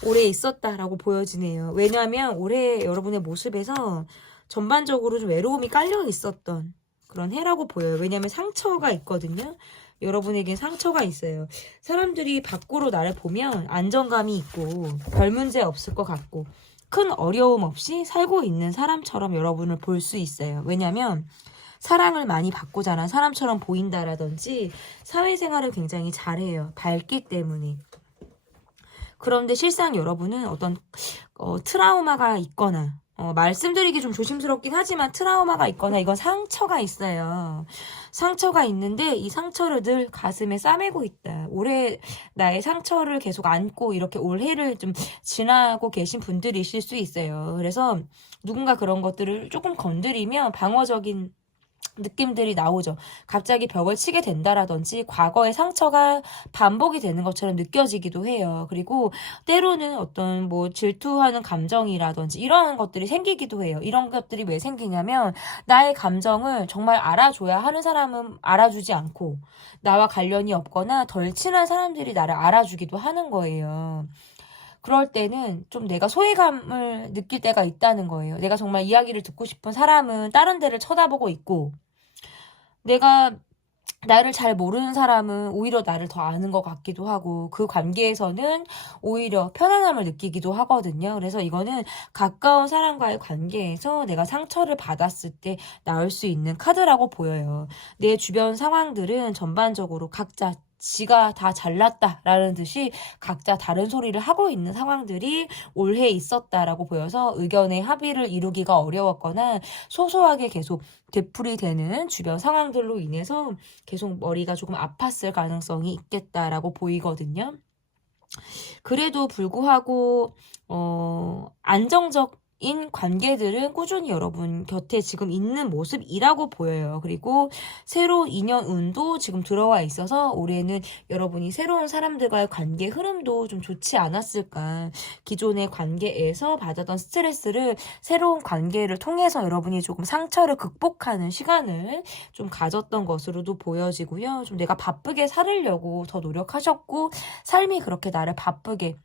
올해 있었다라고 보여지네요. 왜냐하면 올해 여러분의 모습에서 전반적으로 좀 외로움이 깔려 있었던 그런 해라고 보여요. 왜냐하면 상처가 있거든요. 여러분에겐 상처가 있어요. 사람들이 밖으로 나를 보면 안정감이 있고 별 문제 없을 것 같고 큰 어려움 없이 살고 있는 사람처럼 여러분을 볼 수 있어요. 왜냐하면 사랑을 많이 받고 자란 사람처럼 보인다라든지 사회생활을 굉장히 잘해요. 밝기 때문에. 그런데 실상 여러분은 어떤 트라우마가 있거나 말씀드리기 좀 조심스럽긴 하지만 트라우마가 있거나 이건 상처가 있어요. 상처가 있는데 이 상처를 늘 가슴에 싸매고 있다. 올해 나의 상처를 계속 안고 이렇게 올해를 좀 지나고 계신 분들이실 수 있어요. 그래서 누군가 그런 것들을 조금 건드리면 방어적인 느낌들이 나오죠. 갑자기 벽을 치게 된다라든지 과거의 상처가 반복이 되는 것처럼 느껴지기도 해요. 그리고 때로는 어떤 뭐 질투하는 감정이라든지 이런 것들이 생기기도 해요. 이런 것들이 왜 생기냐면 나의 감정을 정말 알아줘야 하는 사람은 알아주지 않고 나와 관련이 없거나 덜 친한 사람들이 나를 알아주기도 하는 거예요. 그럴 때는 좀 내가 소외감을 느낄 때가 있다는 거예요. 내가 정말 이야기를 듣고 싶은 사람은 다른 데를 쳐다보고 있고 내가 나를 잘 모르는 사람은 오히려 나를 더 아는 것 같기도 하고 그 관계에서는 오히려 편안함을 느끼기도 하거든요. 그래서 이거는 가까운 사람과의 관계에서 내가 상처를 받았을 때 나올 수 있는 카드라고 보여요. 내 주변 상황들은 전반적으로 각자 지가 다 잘났다라는 듯이 각자 다른 소리를 하고 있는 상황들이 올해 있었다라고 보여서 의견의 합의를 이루기가 어려웠거나 소소하게 계속 되풀이되는 주변 상황들로 인해서 계속 머리가 조금 아팠을 가능성이 있겠다라고 보이거든요. 그래도 불구하고 안정적인 관계들은 꾸준히 여러분 곁에 지금 있는 모습이라고 보여요. 그리고 새로운 인연 운도 지금 들어와 있어서 올해는 여러분이 새로운 사람들과의 관계 흐름도 좀 좋지 않았을까. 기존의 관계에서 받았던 스트레스를 새로운 관계를 통해서 여러분이 조금 상처를 극복하는 시간을 좀 가졌던 것으로도 보여지고요. 좀 내가 바쁘게 살으려고 더 노력하셨고 삶이 그렇게 나를 바쁘게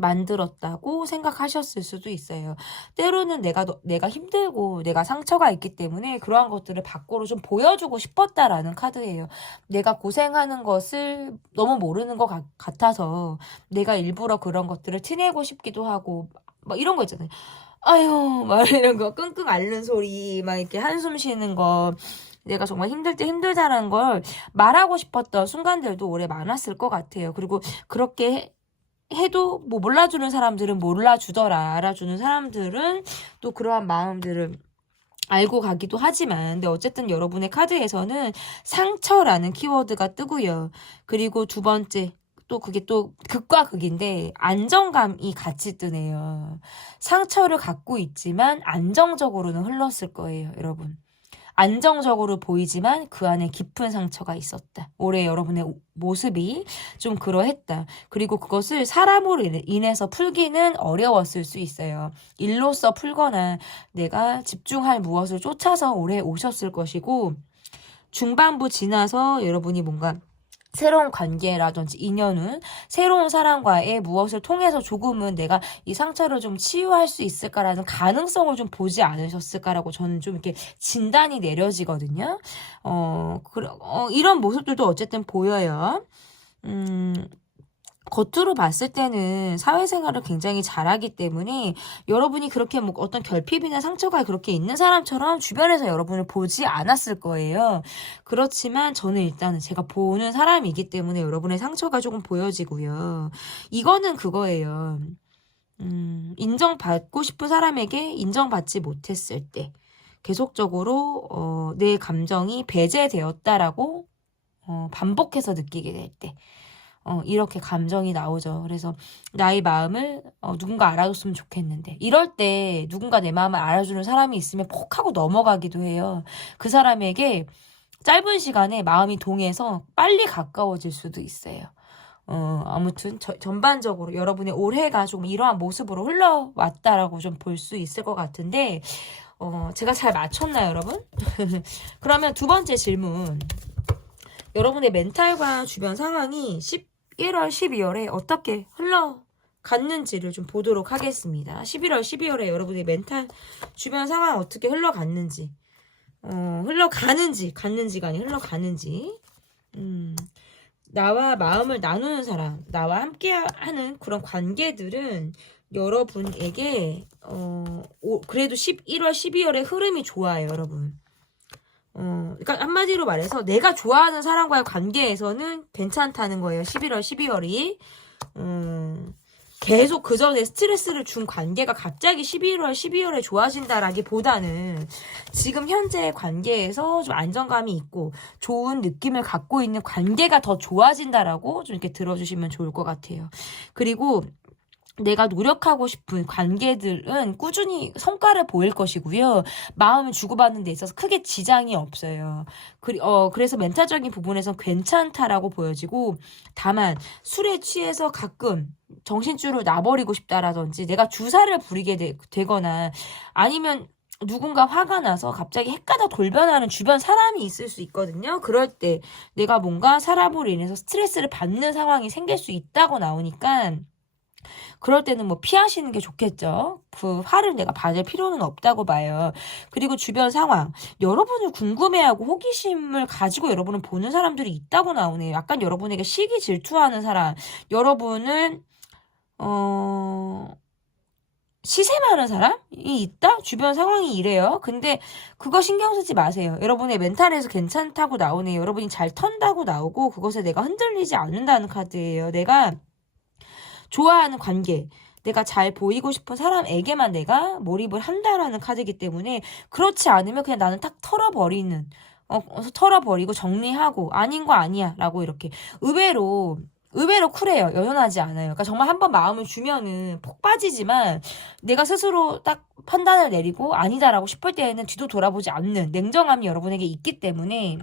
만들었다고 생각하셨을 수도 있어요. 때로는 내가 힘들고 내가 상처가 있기 때문에 그러한 것들을 밖으로 좀 보여주고 싶었다라는 카드예요. 내가 고생하는 것을 너무 모르는 것 같아서 내가 일부러 그런 것들을 티내고 싶기도 하고 막 이런 거 있잖아요. 아유 막 이런 거 끙끙 앓는 소리 막 이렇게 한숨 쉬는 거 내가 정말 힘들 때 힘들다는 걸 말하고 싶었던 순간들도 올해 많았을 것 같아요. 그리고 그렇게 해도 뭐 몰라주는 사람들은 몰라주더라. 알아주는 사람들은 또 그러한 마음들을 알고 가기도 하지만 근데 어쨌든 여러분의 카드에서는 상처라는 키워드가 뜨고요. 그리고 두 번째 또 그게 또 극과 극인데 안정감이 같이 뜨네요. 상처를 갖고 있지만 안정적으로는 흘렀을 거예요, 여러분. 안정적으로 보이지만 그 안에 깊은 상처가 있었다. 올해 여러분의 모습이 좀 그러했다. 그리고 그것을 사람으로 인해서 풀기는 어려웠을 수 있어요. 일로서 풀거나 내가 집중할 무엇을 쫓아서 올해 오셨을 것이고 중반부 지나서 여러분이 뭔가 새로운 관계라든지 인연은 새로운 사람과의 무엇을 통해서 조금은 내가 이 상처를 좀 치유할 수 있을까라는 가능성을 좀 보지 않으셨을까라고 저는 좀 이렇게 진단이 내려지거든요. 이런 모습들도 어쨌든 보여요. 겉으로 봤을 때는 사회생활을 굉장히 잘하기 때문에 여러분이 그렇게 뭐 어떤 결핍이나 상처가 그렇게 있는 사람처럼 주변에서 여러분을 보지 않았을 거예요. 그렇지만 저는 일단은 제가 보는 사람이기 때문에 여러분의 상처가 조금 보여지고요. 이거는 그거예요. 인정받고 싶은 사람에게 인정받지 못했을 때 계속적으로 내 감정이 배제되었다라고 반복해서 느끼게 될 때 이렇게 감정이 나오죠. 그래서 나의 마음을 누군가 알아줬으면 좋겠는데 이럴 때 누군가 내 마음을 알아주는 사람이 있으면 폭 하고 넘어가기도 해요. 그 사람에게 짧은 시간에 마음이 동해서 빨리 가까워질 수도 있어요. 아무튼 전반적으로 여러분의 올해가 좀 이러한 모습으로 흘러왔다라고 좀 볼 수 있을 것 같은데 제가 잘 맞췄나요, 여러분? 그러면 두 번째 질문. 여러분의 멘탈과 주변 상황이 11월, 12월에 어떻게 흘러갔는지를 좀 보도록 하겠습니다. 11월, 12월에 여러분의 멘탈 주변 상황 어떻게 흘러갔는지 갔는지가 아니라 흘러가는지 나와 마음을 나누는 사람, 나와 함께하는 그런 관계들은 여러분에게 그래도 11월, 12월의 흐름이 좋아요, 여러분. 그러니까 한마디로 말해서 내가 좋아하는 사람과의 관계에서는 괜찮다는 거예요. 11월, 12월이. 계속 그 전에 스트레스를 준 관계가 갑자기 11월, 12월에 좋아진다라기보다는 지금 현재의 관계에서 좀 안정감이 있고 좋은 느낌을 갖고 있는 관계가 더 좋아진다라고 좀 이렇게 들어주시면 좋을 것 같아요. 그리고 내가 노력하고 싶은 관계들은 꾸준히 성과를 보일 것이고요. 마음을 주고받는 데 있어서 크게 지장이 없어요. 그래서 멘탈적인 부분에서 괜찮다라고 보여지고 다만 술에 취해서 가끔 정신줄을 놔버리고 싶다라든지 내가 주사를 부리게 되거나 아니면 누군가 화가 나서 갑자기 헷가다 돌변하는 주변 사람이 있을 수 있거든요. 그럴 때 내가 뭔가 사람으로 인해서 스트레스를 받는 상황이 생길 수 있다고 나오니까 그럴 때는 뭐 피하시는 게 좋겠죠. 그 화를 내가 받을 필요는 없다고 봐요. 그리고 주변 상황, 여러분을 궁금해하고 호기심을 가지고 여러분을 보는 사람들이 있다고 나오네요. 약간 여러분에게 시기 질투하는 사람, 여러분을 시샘하는 사람이 있다? 주변 상황이 이래요. 근데 그거 신경 쓰지 마세요. 여러분의 멘탈에서 괜찮다고 나오네요. 여러분이 잘 턴다고 나오고 그것에 내가 흔들리지 않는다는 카드예요. 내가 좋아하는 관계, 내가 잘 보이고 싶은 사람에게만 내가 몰입을 한다라는 카드이기 때문에 그렇지 않으면 그냥 나는 딱 털어버리고 정리하고 아닌 거 아니야 라고 이렇게 의외로 의외로 쿨해요. 여전하지 않아요. 그러니까 정말 한번 마음을 주면은 폭 빠지지만 내가 스스로 딱 판단을 내리고 아니다라고 싶을 때에는 뒤도 돌아보지 않는 냉정함이 여러분에게 있기 때문에,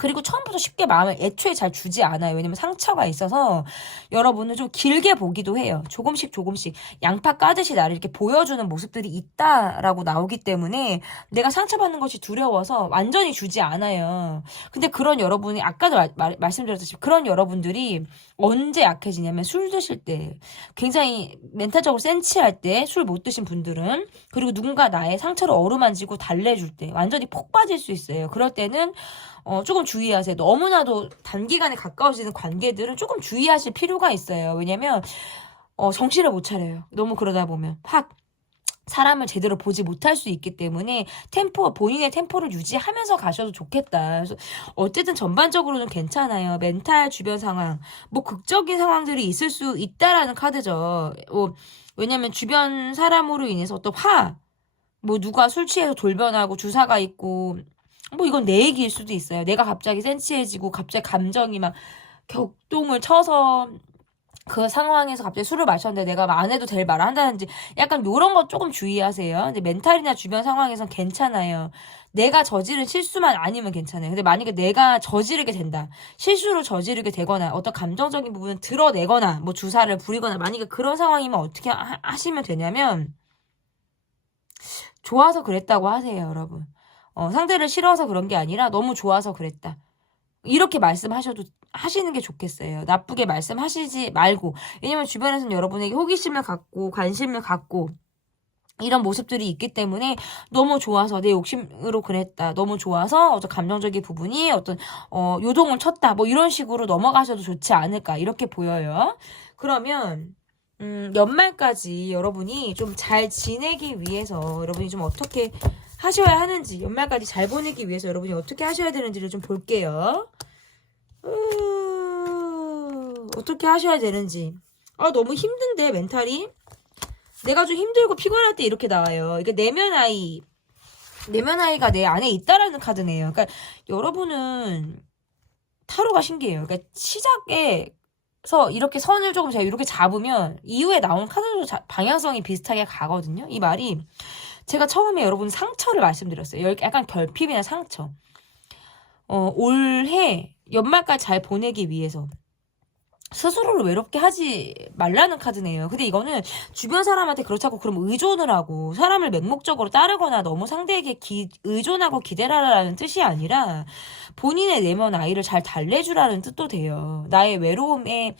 그리고 처음부터 쉽게 마음을 애초에 잘 주지 않아요. 왜냐면 상처가 있어서 여러분은 좀 길게 보기도 해요. 조금씩 조금씩 양파 까듯이 나를 이렇게 보여주는 모습들이 있다라고 나오기 때문에 내가 상처받는 것이 두려워서 완전히 주지 않아요. 근데 그런 여러분이 아까도 말씀드렸듯이 그런 여러분들이 언제 약해지냐면 술 드실 때, 굉장히 멘탈적으로 센치할 때, 술 못 드신 분들은, 그리고 누군가 나의 상처를 어루만지고 달래줄 때 완전히 폭 빠질 수 있어요. 그럴 때는 조금 주의하세요. 너무나도 단기간에 가까워지는 관계들은 조금 주의하실 필요가 있어요. 왜냐면 정신을 못 차려요. 너무 그러다 보면 확 사람을 제대로 보지 못할 수 있기 때문에 본인의 템포를 유지하면서 가셔도 좋겠다. 그래서 어쨌든 전반적으로는 괜찮아요. 멘탈, 주변 상황, 뭐 극적인 상황들이 있을 수 있다라는 카드죠. 왜냐면 주변 사람으로 인해서 어떤 뭐 누가 술 취해서 돌변하고 주사가 있고, 뭐 이건 내 얘기일 수도 있어요. 내가 갑자기 센치해지고 갑자기 감정이 막 격동을 쳐서 그 상황에서 갑자기 술을 마셨는데 내가 안 해도 될 말을 한다든지, 약간 요런 거 조금 주의하세요. 근데 멘탈이나 주변 상황에선 괜찮아요. 내가 저지른 실수만 아니면 괜찮아요. 근데 만약에 내가 저지르게 된다, 실수로 저지르게 되거나 어떤 감정적인 부분을 드러내거나 뭐 주사를 부리거나 만약에 그런 상황이면 어떻게 하시면 되냐면, 좋아서 그랬다고 하세요, 여러분. 상대를 싫어서 그런 게 아니라 너무 좋아서 그랬다, 이렇게 하시는 게 좋겠어요. 나쁘게 말씀하시지 말고. 왜냐면 주변에서는 여러분에게 호기심을 갖고 관심을 갖고 이런 모습들이 있기 때문에, 너무 좋아서 내 욕심으로 그랬다, 너무 좋아서 어떤 감정적인 부분이 요동을 쳤다, 뭐 이런 식으로 넘어가셔도 좋지 않을까, 이렇게 보여요. 그러면 연말까지 여러분이 좀 잘 지내기 위해서 여러분이 좀 어떻게 하셔야 하는지, 연말까지 잘 보내기 위해서 여러분이 어떻게 하셔야 되는지를 좀 볼게요. 어떻게 하셔야 되는지. 너무 힘든데, 멘탈이. 내가 좀 힘들고 피곤할 때 이렇게 나와요. 이게 내면 아이가 내 안에 있다라는 카드네요. 그러니까 여러분은 타로가 신기해요. 그러니까 시작에서 이렇게 선을 조금 제가 이렇게 잡으면 이후에 나온 카드도 방향성이 비슷하게 가거든요. 이 말이, 제가 처음에 여러분 상처를 말씀드렸어요. 약간 결핍이나 상처. 올해 연말까지 잘 보내기 위해서 스스로를 외롭게 하지 말라는 카드네요. 근데 이거는 주변 사람한테 그렇다고 그럼 의존을 하고 사람을 맹목적으로 따르거나 너무 상대에게 의존하고 기대라라는 뜻이 아니라 본인의 내면 아이를 잘 달래주라는 뜻도 돼요. 나의 외로움에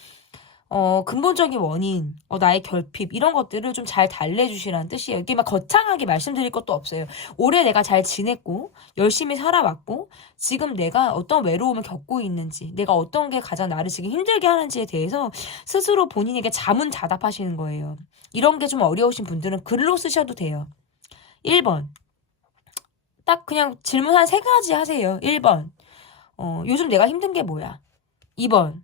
근본적인 원인, 나의 결핍, 이런 것들을 좀 잘 달래주시라는 뜻이에요. 이게 막 거창하게 말씀드릴 것도 없어요. 올해 내가 잘 지냈고, 열심히 살아왔고, 지금 내가 어떤 외로움을 겪고 있는지, 내가 어떤 게 가장 나를 지금 힘들게 하는지에 대해서 스스로 본인에게 자문자답하시는 거예요. 이런 게 좀 어려우신 분들은 글로 쓰셔도 돼요. 1번. 딱 그냥 질문 한 3가지 하세요. 1번. 요즘 내가 힘든 게 뭐야? 2번.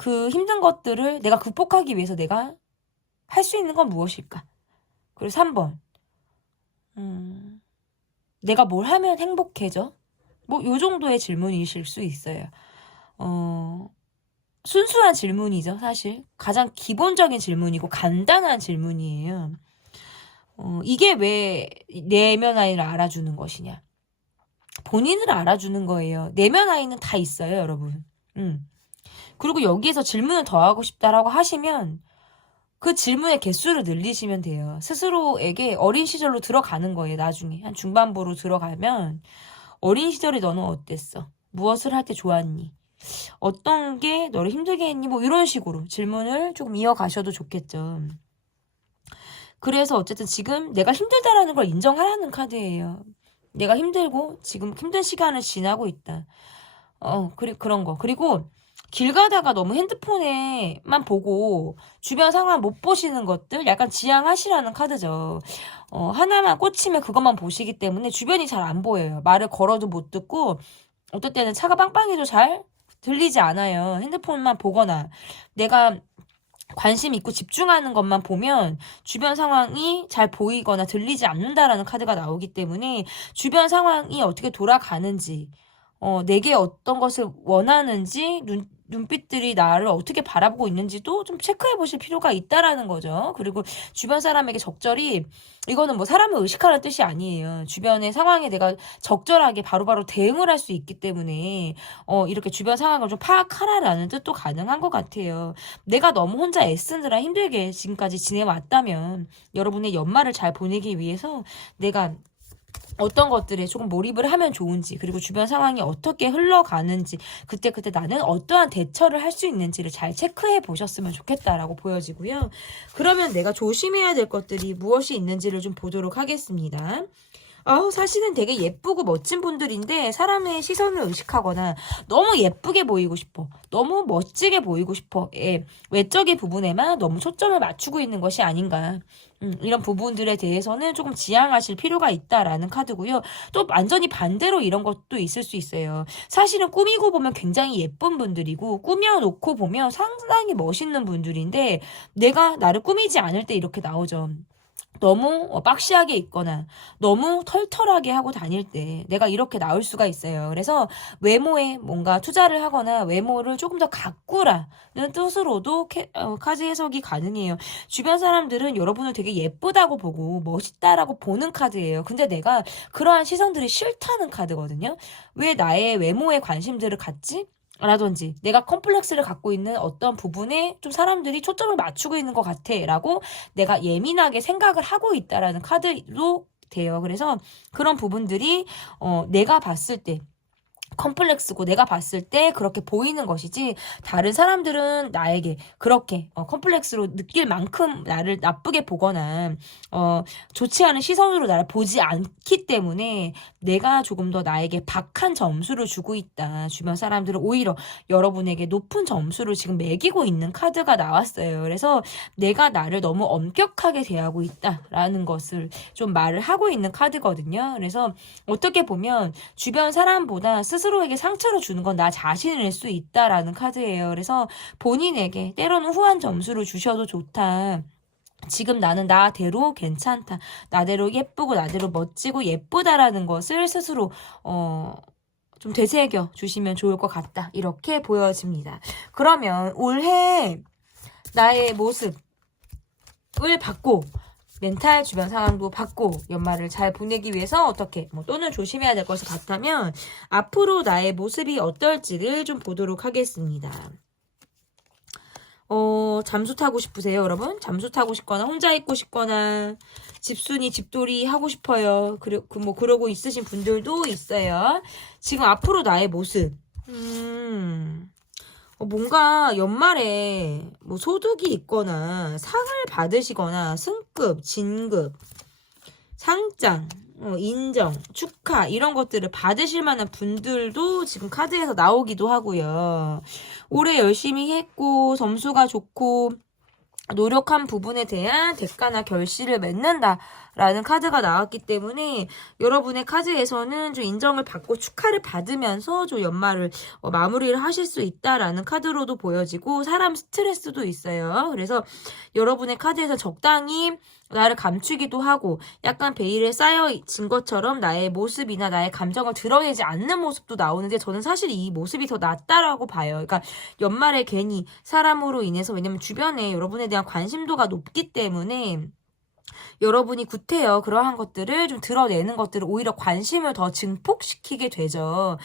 그 힘든 것들을 내가 극복하기 위해서 내가 할 수 있는 건 무엇일까? 그리고 3번. 내가 뭘 하면 행복해져? 뭐 요 정도의 질문이실 수 있어요. 순수한 질문이죠, 사실. 가장 기본적인 질문이고 간단한 질문이에요. 이게 왜 내면 아이를 알아주는 것이냐? 본인을 알아주는 거예요. 내면 아이는 다 있어요, 여러분. 그리고 여기에서 질문을 더 하고 싶다라고 하시면 그 질문의 개수를 늘리시면 돼요. 스스로에게 어린 시절로 들어가는 거예요. 나중에 한 중반부로 들어가면 어린 시절에 너는 어땠어? 무엇을 할 때 좋았니? 어떤 게 너를 힘들게 했니? 뭐 이런 식으로 질문을 조금 이어가셔도 좋겠죠. 그래서 어쨌든 지금 내가 힘들다라는 걸 인정하라는 카드예요. 내가 힘들고 지금 힘든 시간을 지나고 있다. 그런 거. 그리고 길 가다가 너무 핸드폰에만 보고 주변 상황 못 보시는 것들 약간 지양하시라는 카드죠. 하나만 꽂히면 그것만 보시기 때문에 주변이 잘 안 보여요. 말을 걸어도 못 듣고 어떨 때는 차가 빵빵해도 잘 들리지 않아요. 핸드폰만 보거나 내가 관심 있고 집중하는 것만 보면 주변 상황이 잘 보이거나 들리지 않는다라는 카드가 나오기 때문에 주변 상황이 어떻게 돌아가는지, 내게 어떤 것을 원하는지 눈빛들이 나를 어떻게 바라보고 있는지도 좀 체크해 보실 필요가 있다라는 거죠. 그리고 주변 사람에게 적절히, 이거는 뭐 사람을 의식하는 뜻이 아니에요. 주변의 상황에 내가 적절하게 바로바로 대응을 할 수 있기 때문에 이렇게 주변 상황을 좀 파악하라라는 뜻도 가능한 것 같아요. 내가 너무 혼자 애쓰느라 힘들게 지금까지 지내왔다면 여러분의 연말을 잘 보내기 위해서 내가 어떤 것들에 조금 몰입을 하면 좋은지, 그리고 주변 상황이 어떻게 흘러가는지, 그때그때 나는 어떠한 대처를 할 수 있는지를 잘 체크해 보셨으면 좋겠다라고 보여지고요. 그러면 내가 조심해야 될 것들이 무엇이 있는지를 좀 보도록 하겠습니다. 사실은 되게 예쁘고 멋진 분들인데 사람의 시선을 의식하거나 너무 예쁘게 보이고 싶어, 너무 멋지게 보이고 싶어, 외적인 부분에만 너무 초점을 맞추고 있는 것이 아닌가. 이런 부분들에 대해서는 조금 지양하실 필요가 있다라는 카드고요. 또 완전히 반대로 이런 것도 있을 수 있어요. 사실은 꾸미고 보면 굉장히 예쁜 분들이고 꾸며놓고 보면 상당히 멋있는 분들인데 내가 나를 꾸미지 않을 때 이렇게 나오죠. 너무 박시하게 입거나 너무 털털하게 하고 다닐 때 내가 이렇게 나올 수가 있어요. 그래서 외모에 뭔가 투자를 하거나 외모를 조금 더 가꾸라는 뜻으로도 카드 해석이 가능해요. 주변 사람들은 여러분을 되게 예쁘다고 보고 멋있다라고 보는 카드예요. 근데 내가 그러한 시선들이 싫다는 카드거든요. 왜 나의 외모에 관심들을 갖지? 라든지 내가 컴플렉스를 갖고 있는 어떤 부분에 좀 사람들이 초점을 맞추고 있는 것 같아 라고 내가 예민하게 생각을 하고 있다라는 카드도 돼요. 그래서 그런 부분들이 내가 봤을 때 컴플렉스고 내가 봤을 때 그렇게 보이는 것이지, 다른 사람들은 나에게 그렇게 컴플렉스로 느낄 만큼 나를 나쁘게 보거나 좋지 않은 시선으로 나를 보지 않기 때문에 내가 조금 더 나에게 박한 점수를 주고 있다. 주변 사람들은 오히려 여러분에게 높은 점수를 지금 매기고 있는 카드가 나왔어요. 그래서 내가 나를 너무 엄격하게 대하고 있다라는 것을 좀 말을 하고 있는 카드거든요. 그래서 어떻게 보면 주변 사람보다 스스로에게 상처를 주는 건 나 자신일 수 있다라는 카드예요. 그래서 본인에게 때로는 후한 점수를 주셔도 좋다. 지금 나는 나대로 괜찮다. 나대로 예쁘고 나대로 멋지고 예쁘다라는 것을 스스로 좀 되새겨 주시면 좋을 것 같다. 이렇게 보여집니다. 그러면 올해 나의 모습을 받고 멘탈 주변 상황도 받고 연말을 잘 보내기 위해서 어떻게 또는 조심해야 될 것을 같다면 앞으로 나의 모습이 어떨지를 좀 보도록 하겠습니다. 잠수 타고 싶으세요, 여러분? 잠수 타고 싶거나 혼자 있고 싶거나 집순이 집돌이 하고 싶어요. 그러고 있으신 분들도 있어요. 지금 앞으로 나의 모습. 뭔가 연말에 소득이 있거나 상을 받으시거나 승급, 진급, 상장, 인정, 축하 이런 것들을 받으실 만한 분들도 지금 카드에서 나오기도 하고요. 올해 열심히 했고 점수가 좋고 노력한 부분에 대한 대가나 결실을 맺는다라는 카드가 나왔기 때문에 여러분의 카드에서는 좀 인정을 받고 축하를 받으면서 좀 연말을 마무리를 하실 수 있다라는 카드로도 보여지고, 사람 스트레스도 있어요. 그래서 여러분의 카드에서 적당히 나를 감추기도 하고 약간 베일에 쌓여진 것처럼 나의 모습이나 나의 감정을 드러내지 않는 모습도 나오는데, 저는 사실 이 모습이 더 낫다라고 봐요. 그러니까 연말에 괜히 사람으로 인해서, 왜냐면 주변에 여러분에 대한 관심도가 높기 때문에 여러분이 구태여 그러한 것들을 좀 드러내는 것들을 오히려 관심을 더 증폭시키게 되죠.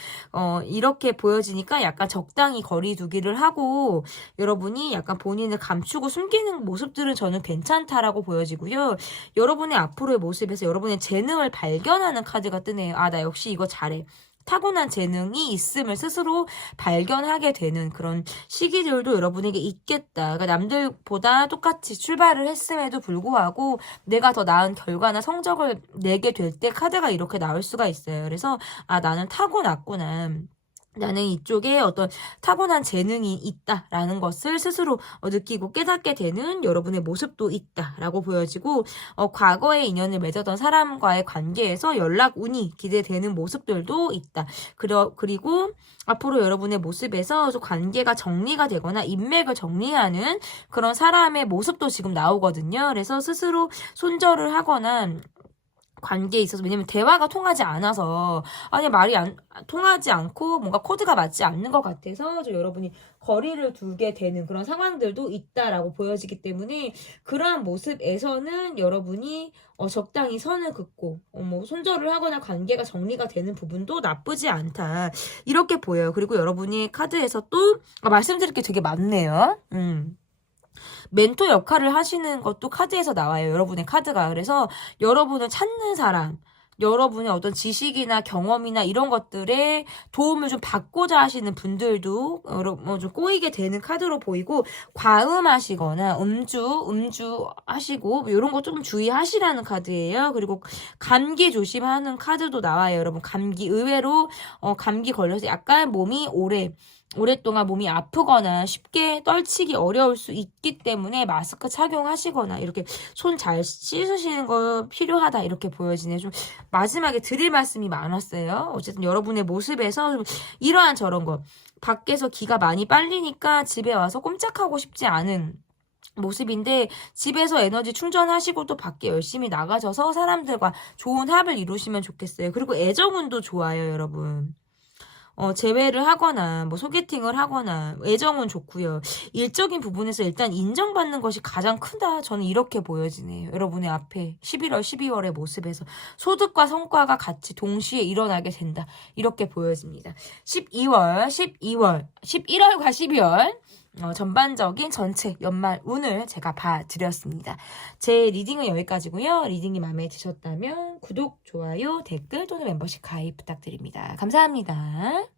이렇게 보여지니까 약간 적당히 거리 두기를 하고 여러분이 약간 본인을 감추고 숨기는 모습들은 저는 괜찮다라고 보여지고요. 여러분의 앞으로의 모습에서 여러분의 재능을 발견하는 카드가 뜨네요. 나 역시 이거 잘해. 타고난 재능이 있음을 스스로 발견하게 되는 그런 시기들도 여러분에게 있겠다. 그러니까 남들보다 똑같이 출발을 했음에도 불구하고 내가 더 나은 결과나 성적을 내게 될 때 카드가 이렇게 나올 수가 있어요. 그래서 나는 타고났구나. 나는 이쪽에 어떤 타고난 재능이 있다라는 것을 스스로 느끼고 깨닫게 되는 여러분의 모습도 있다라고 보여지고, 과거에 인연을 맺었던 사람과의 관계에서 연락 운이 기대되는 모습들도 있다. 그리고 앞으로 여러분의 모습에서 관계가 정리가 되거나 인맥을 정리하는 그런 사람의 모습도 지금 나오거든요. 그래서 스스로 손절을 하거나 관계에 있어서, 왜냐면 대화가 통하지 않아서, 아니 말이 통하지 않고 뭔가 코드가 맞지 않는 것 같아서 여러분이 거리를 두게 되는 그런 상황들도 있다라고 보여지기 때문에, 그러한 모습에서는 여러분이 적당히 선을 긋고 뭐 손절을 하거나 관계가 정리가 되는 부분도 나쁘지 않다, 이렇게 보여요. 그리고 여러분이 카드에서 또 말씀드릴 게 되게 많네요. 멘토 역할을 하시는 것도 카드에서 나와요. 여러분의 카드가. 그래서 여러분을 찾는 사람, 여러분의 어떤 지식이나 경험이나 이런 것들에 도움을 좀 받고자 하시는 분들도 좀 꼬이게 되는 카드로 보이고, 과음하시거나 음주 하시고 이런 거 좀 주의하시라는 카드예요. 그리고 감기 조심하는 카드도 나와요. 여러분, 감기 의외로 감기 걸려서 약간 몸이 오랫동안 몸이 아프거나 쉽게 떨치기 어려울 수 있기 때문에 마스크 착용하시거나 이렇게 손 잘 씻으시는 거 필요하다, 이렇게 보여지네요. 좀 마지막에 드릴 말씀이 많았어요. 어쨌든 여러분의 모습에서 좀 이러한 저런 거, 밖에서 기가 많이 빨리니까 집에 와서 꼼짝하고 싶지 않은 모습인데, 집에서 에너지 충전하시고 또 밖에 열심히 나가셔서 사람들과 좋은 합을 이루시면 좋겠어요. 그리고 애정운도 좋아요, 여러분. 재회를 하거나 뭐 소개팅을 하거나 애정은 좋고요. 일적인 부분에서 일단 인정받는 것이 가장 크다, 저는 이렇게 보여지네요. 여러분의 앞에 11월 12월의 모습에서 소득과 성과가 같이 동시에 일어나게 된다, 이렇게 보여집니다. 11월과 12월 전반적인 전체 연말 운을 제가 봐드렸습니다. 제 리딩은 여기까지고요. 리딩이 마음에 드셨다면 구독, 좋아요, 댓글 또는 멤버십 가입 부탁드립니다. 감사합니다.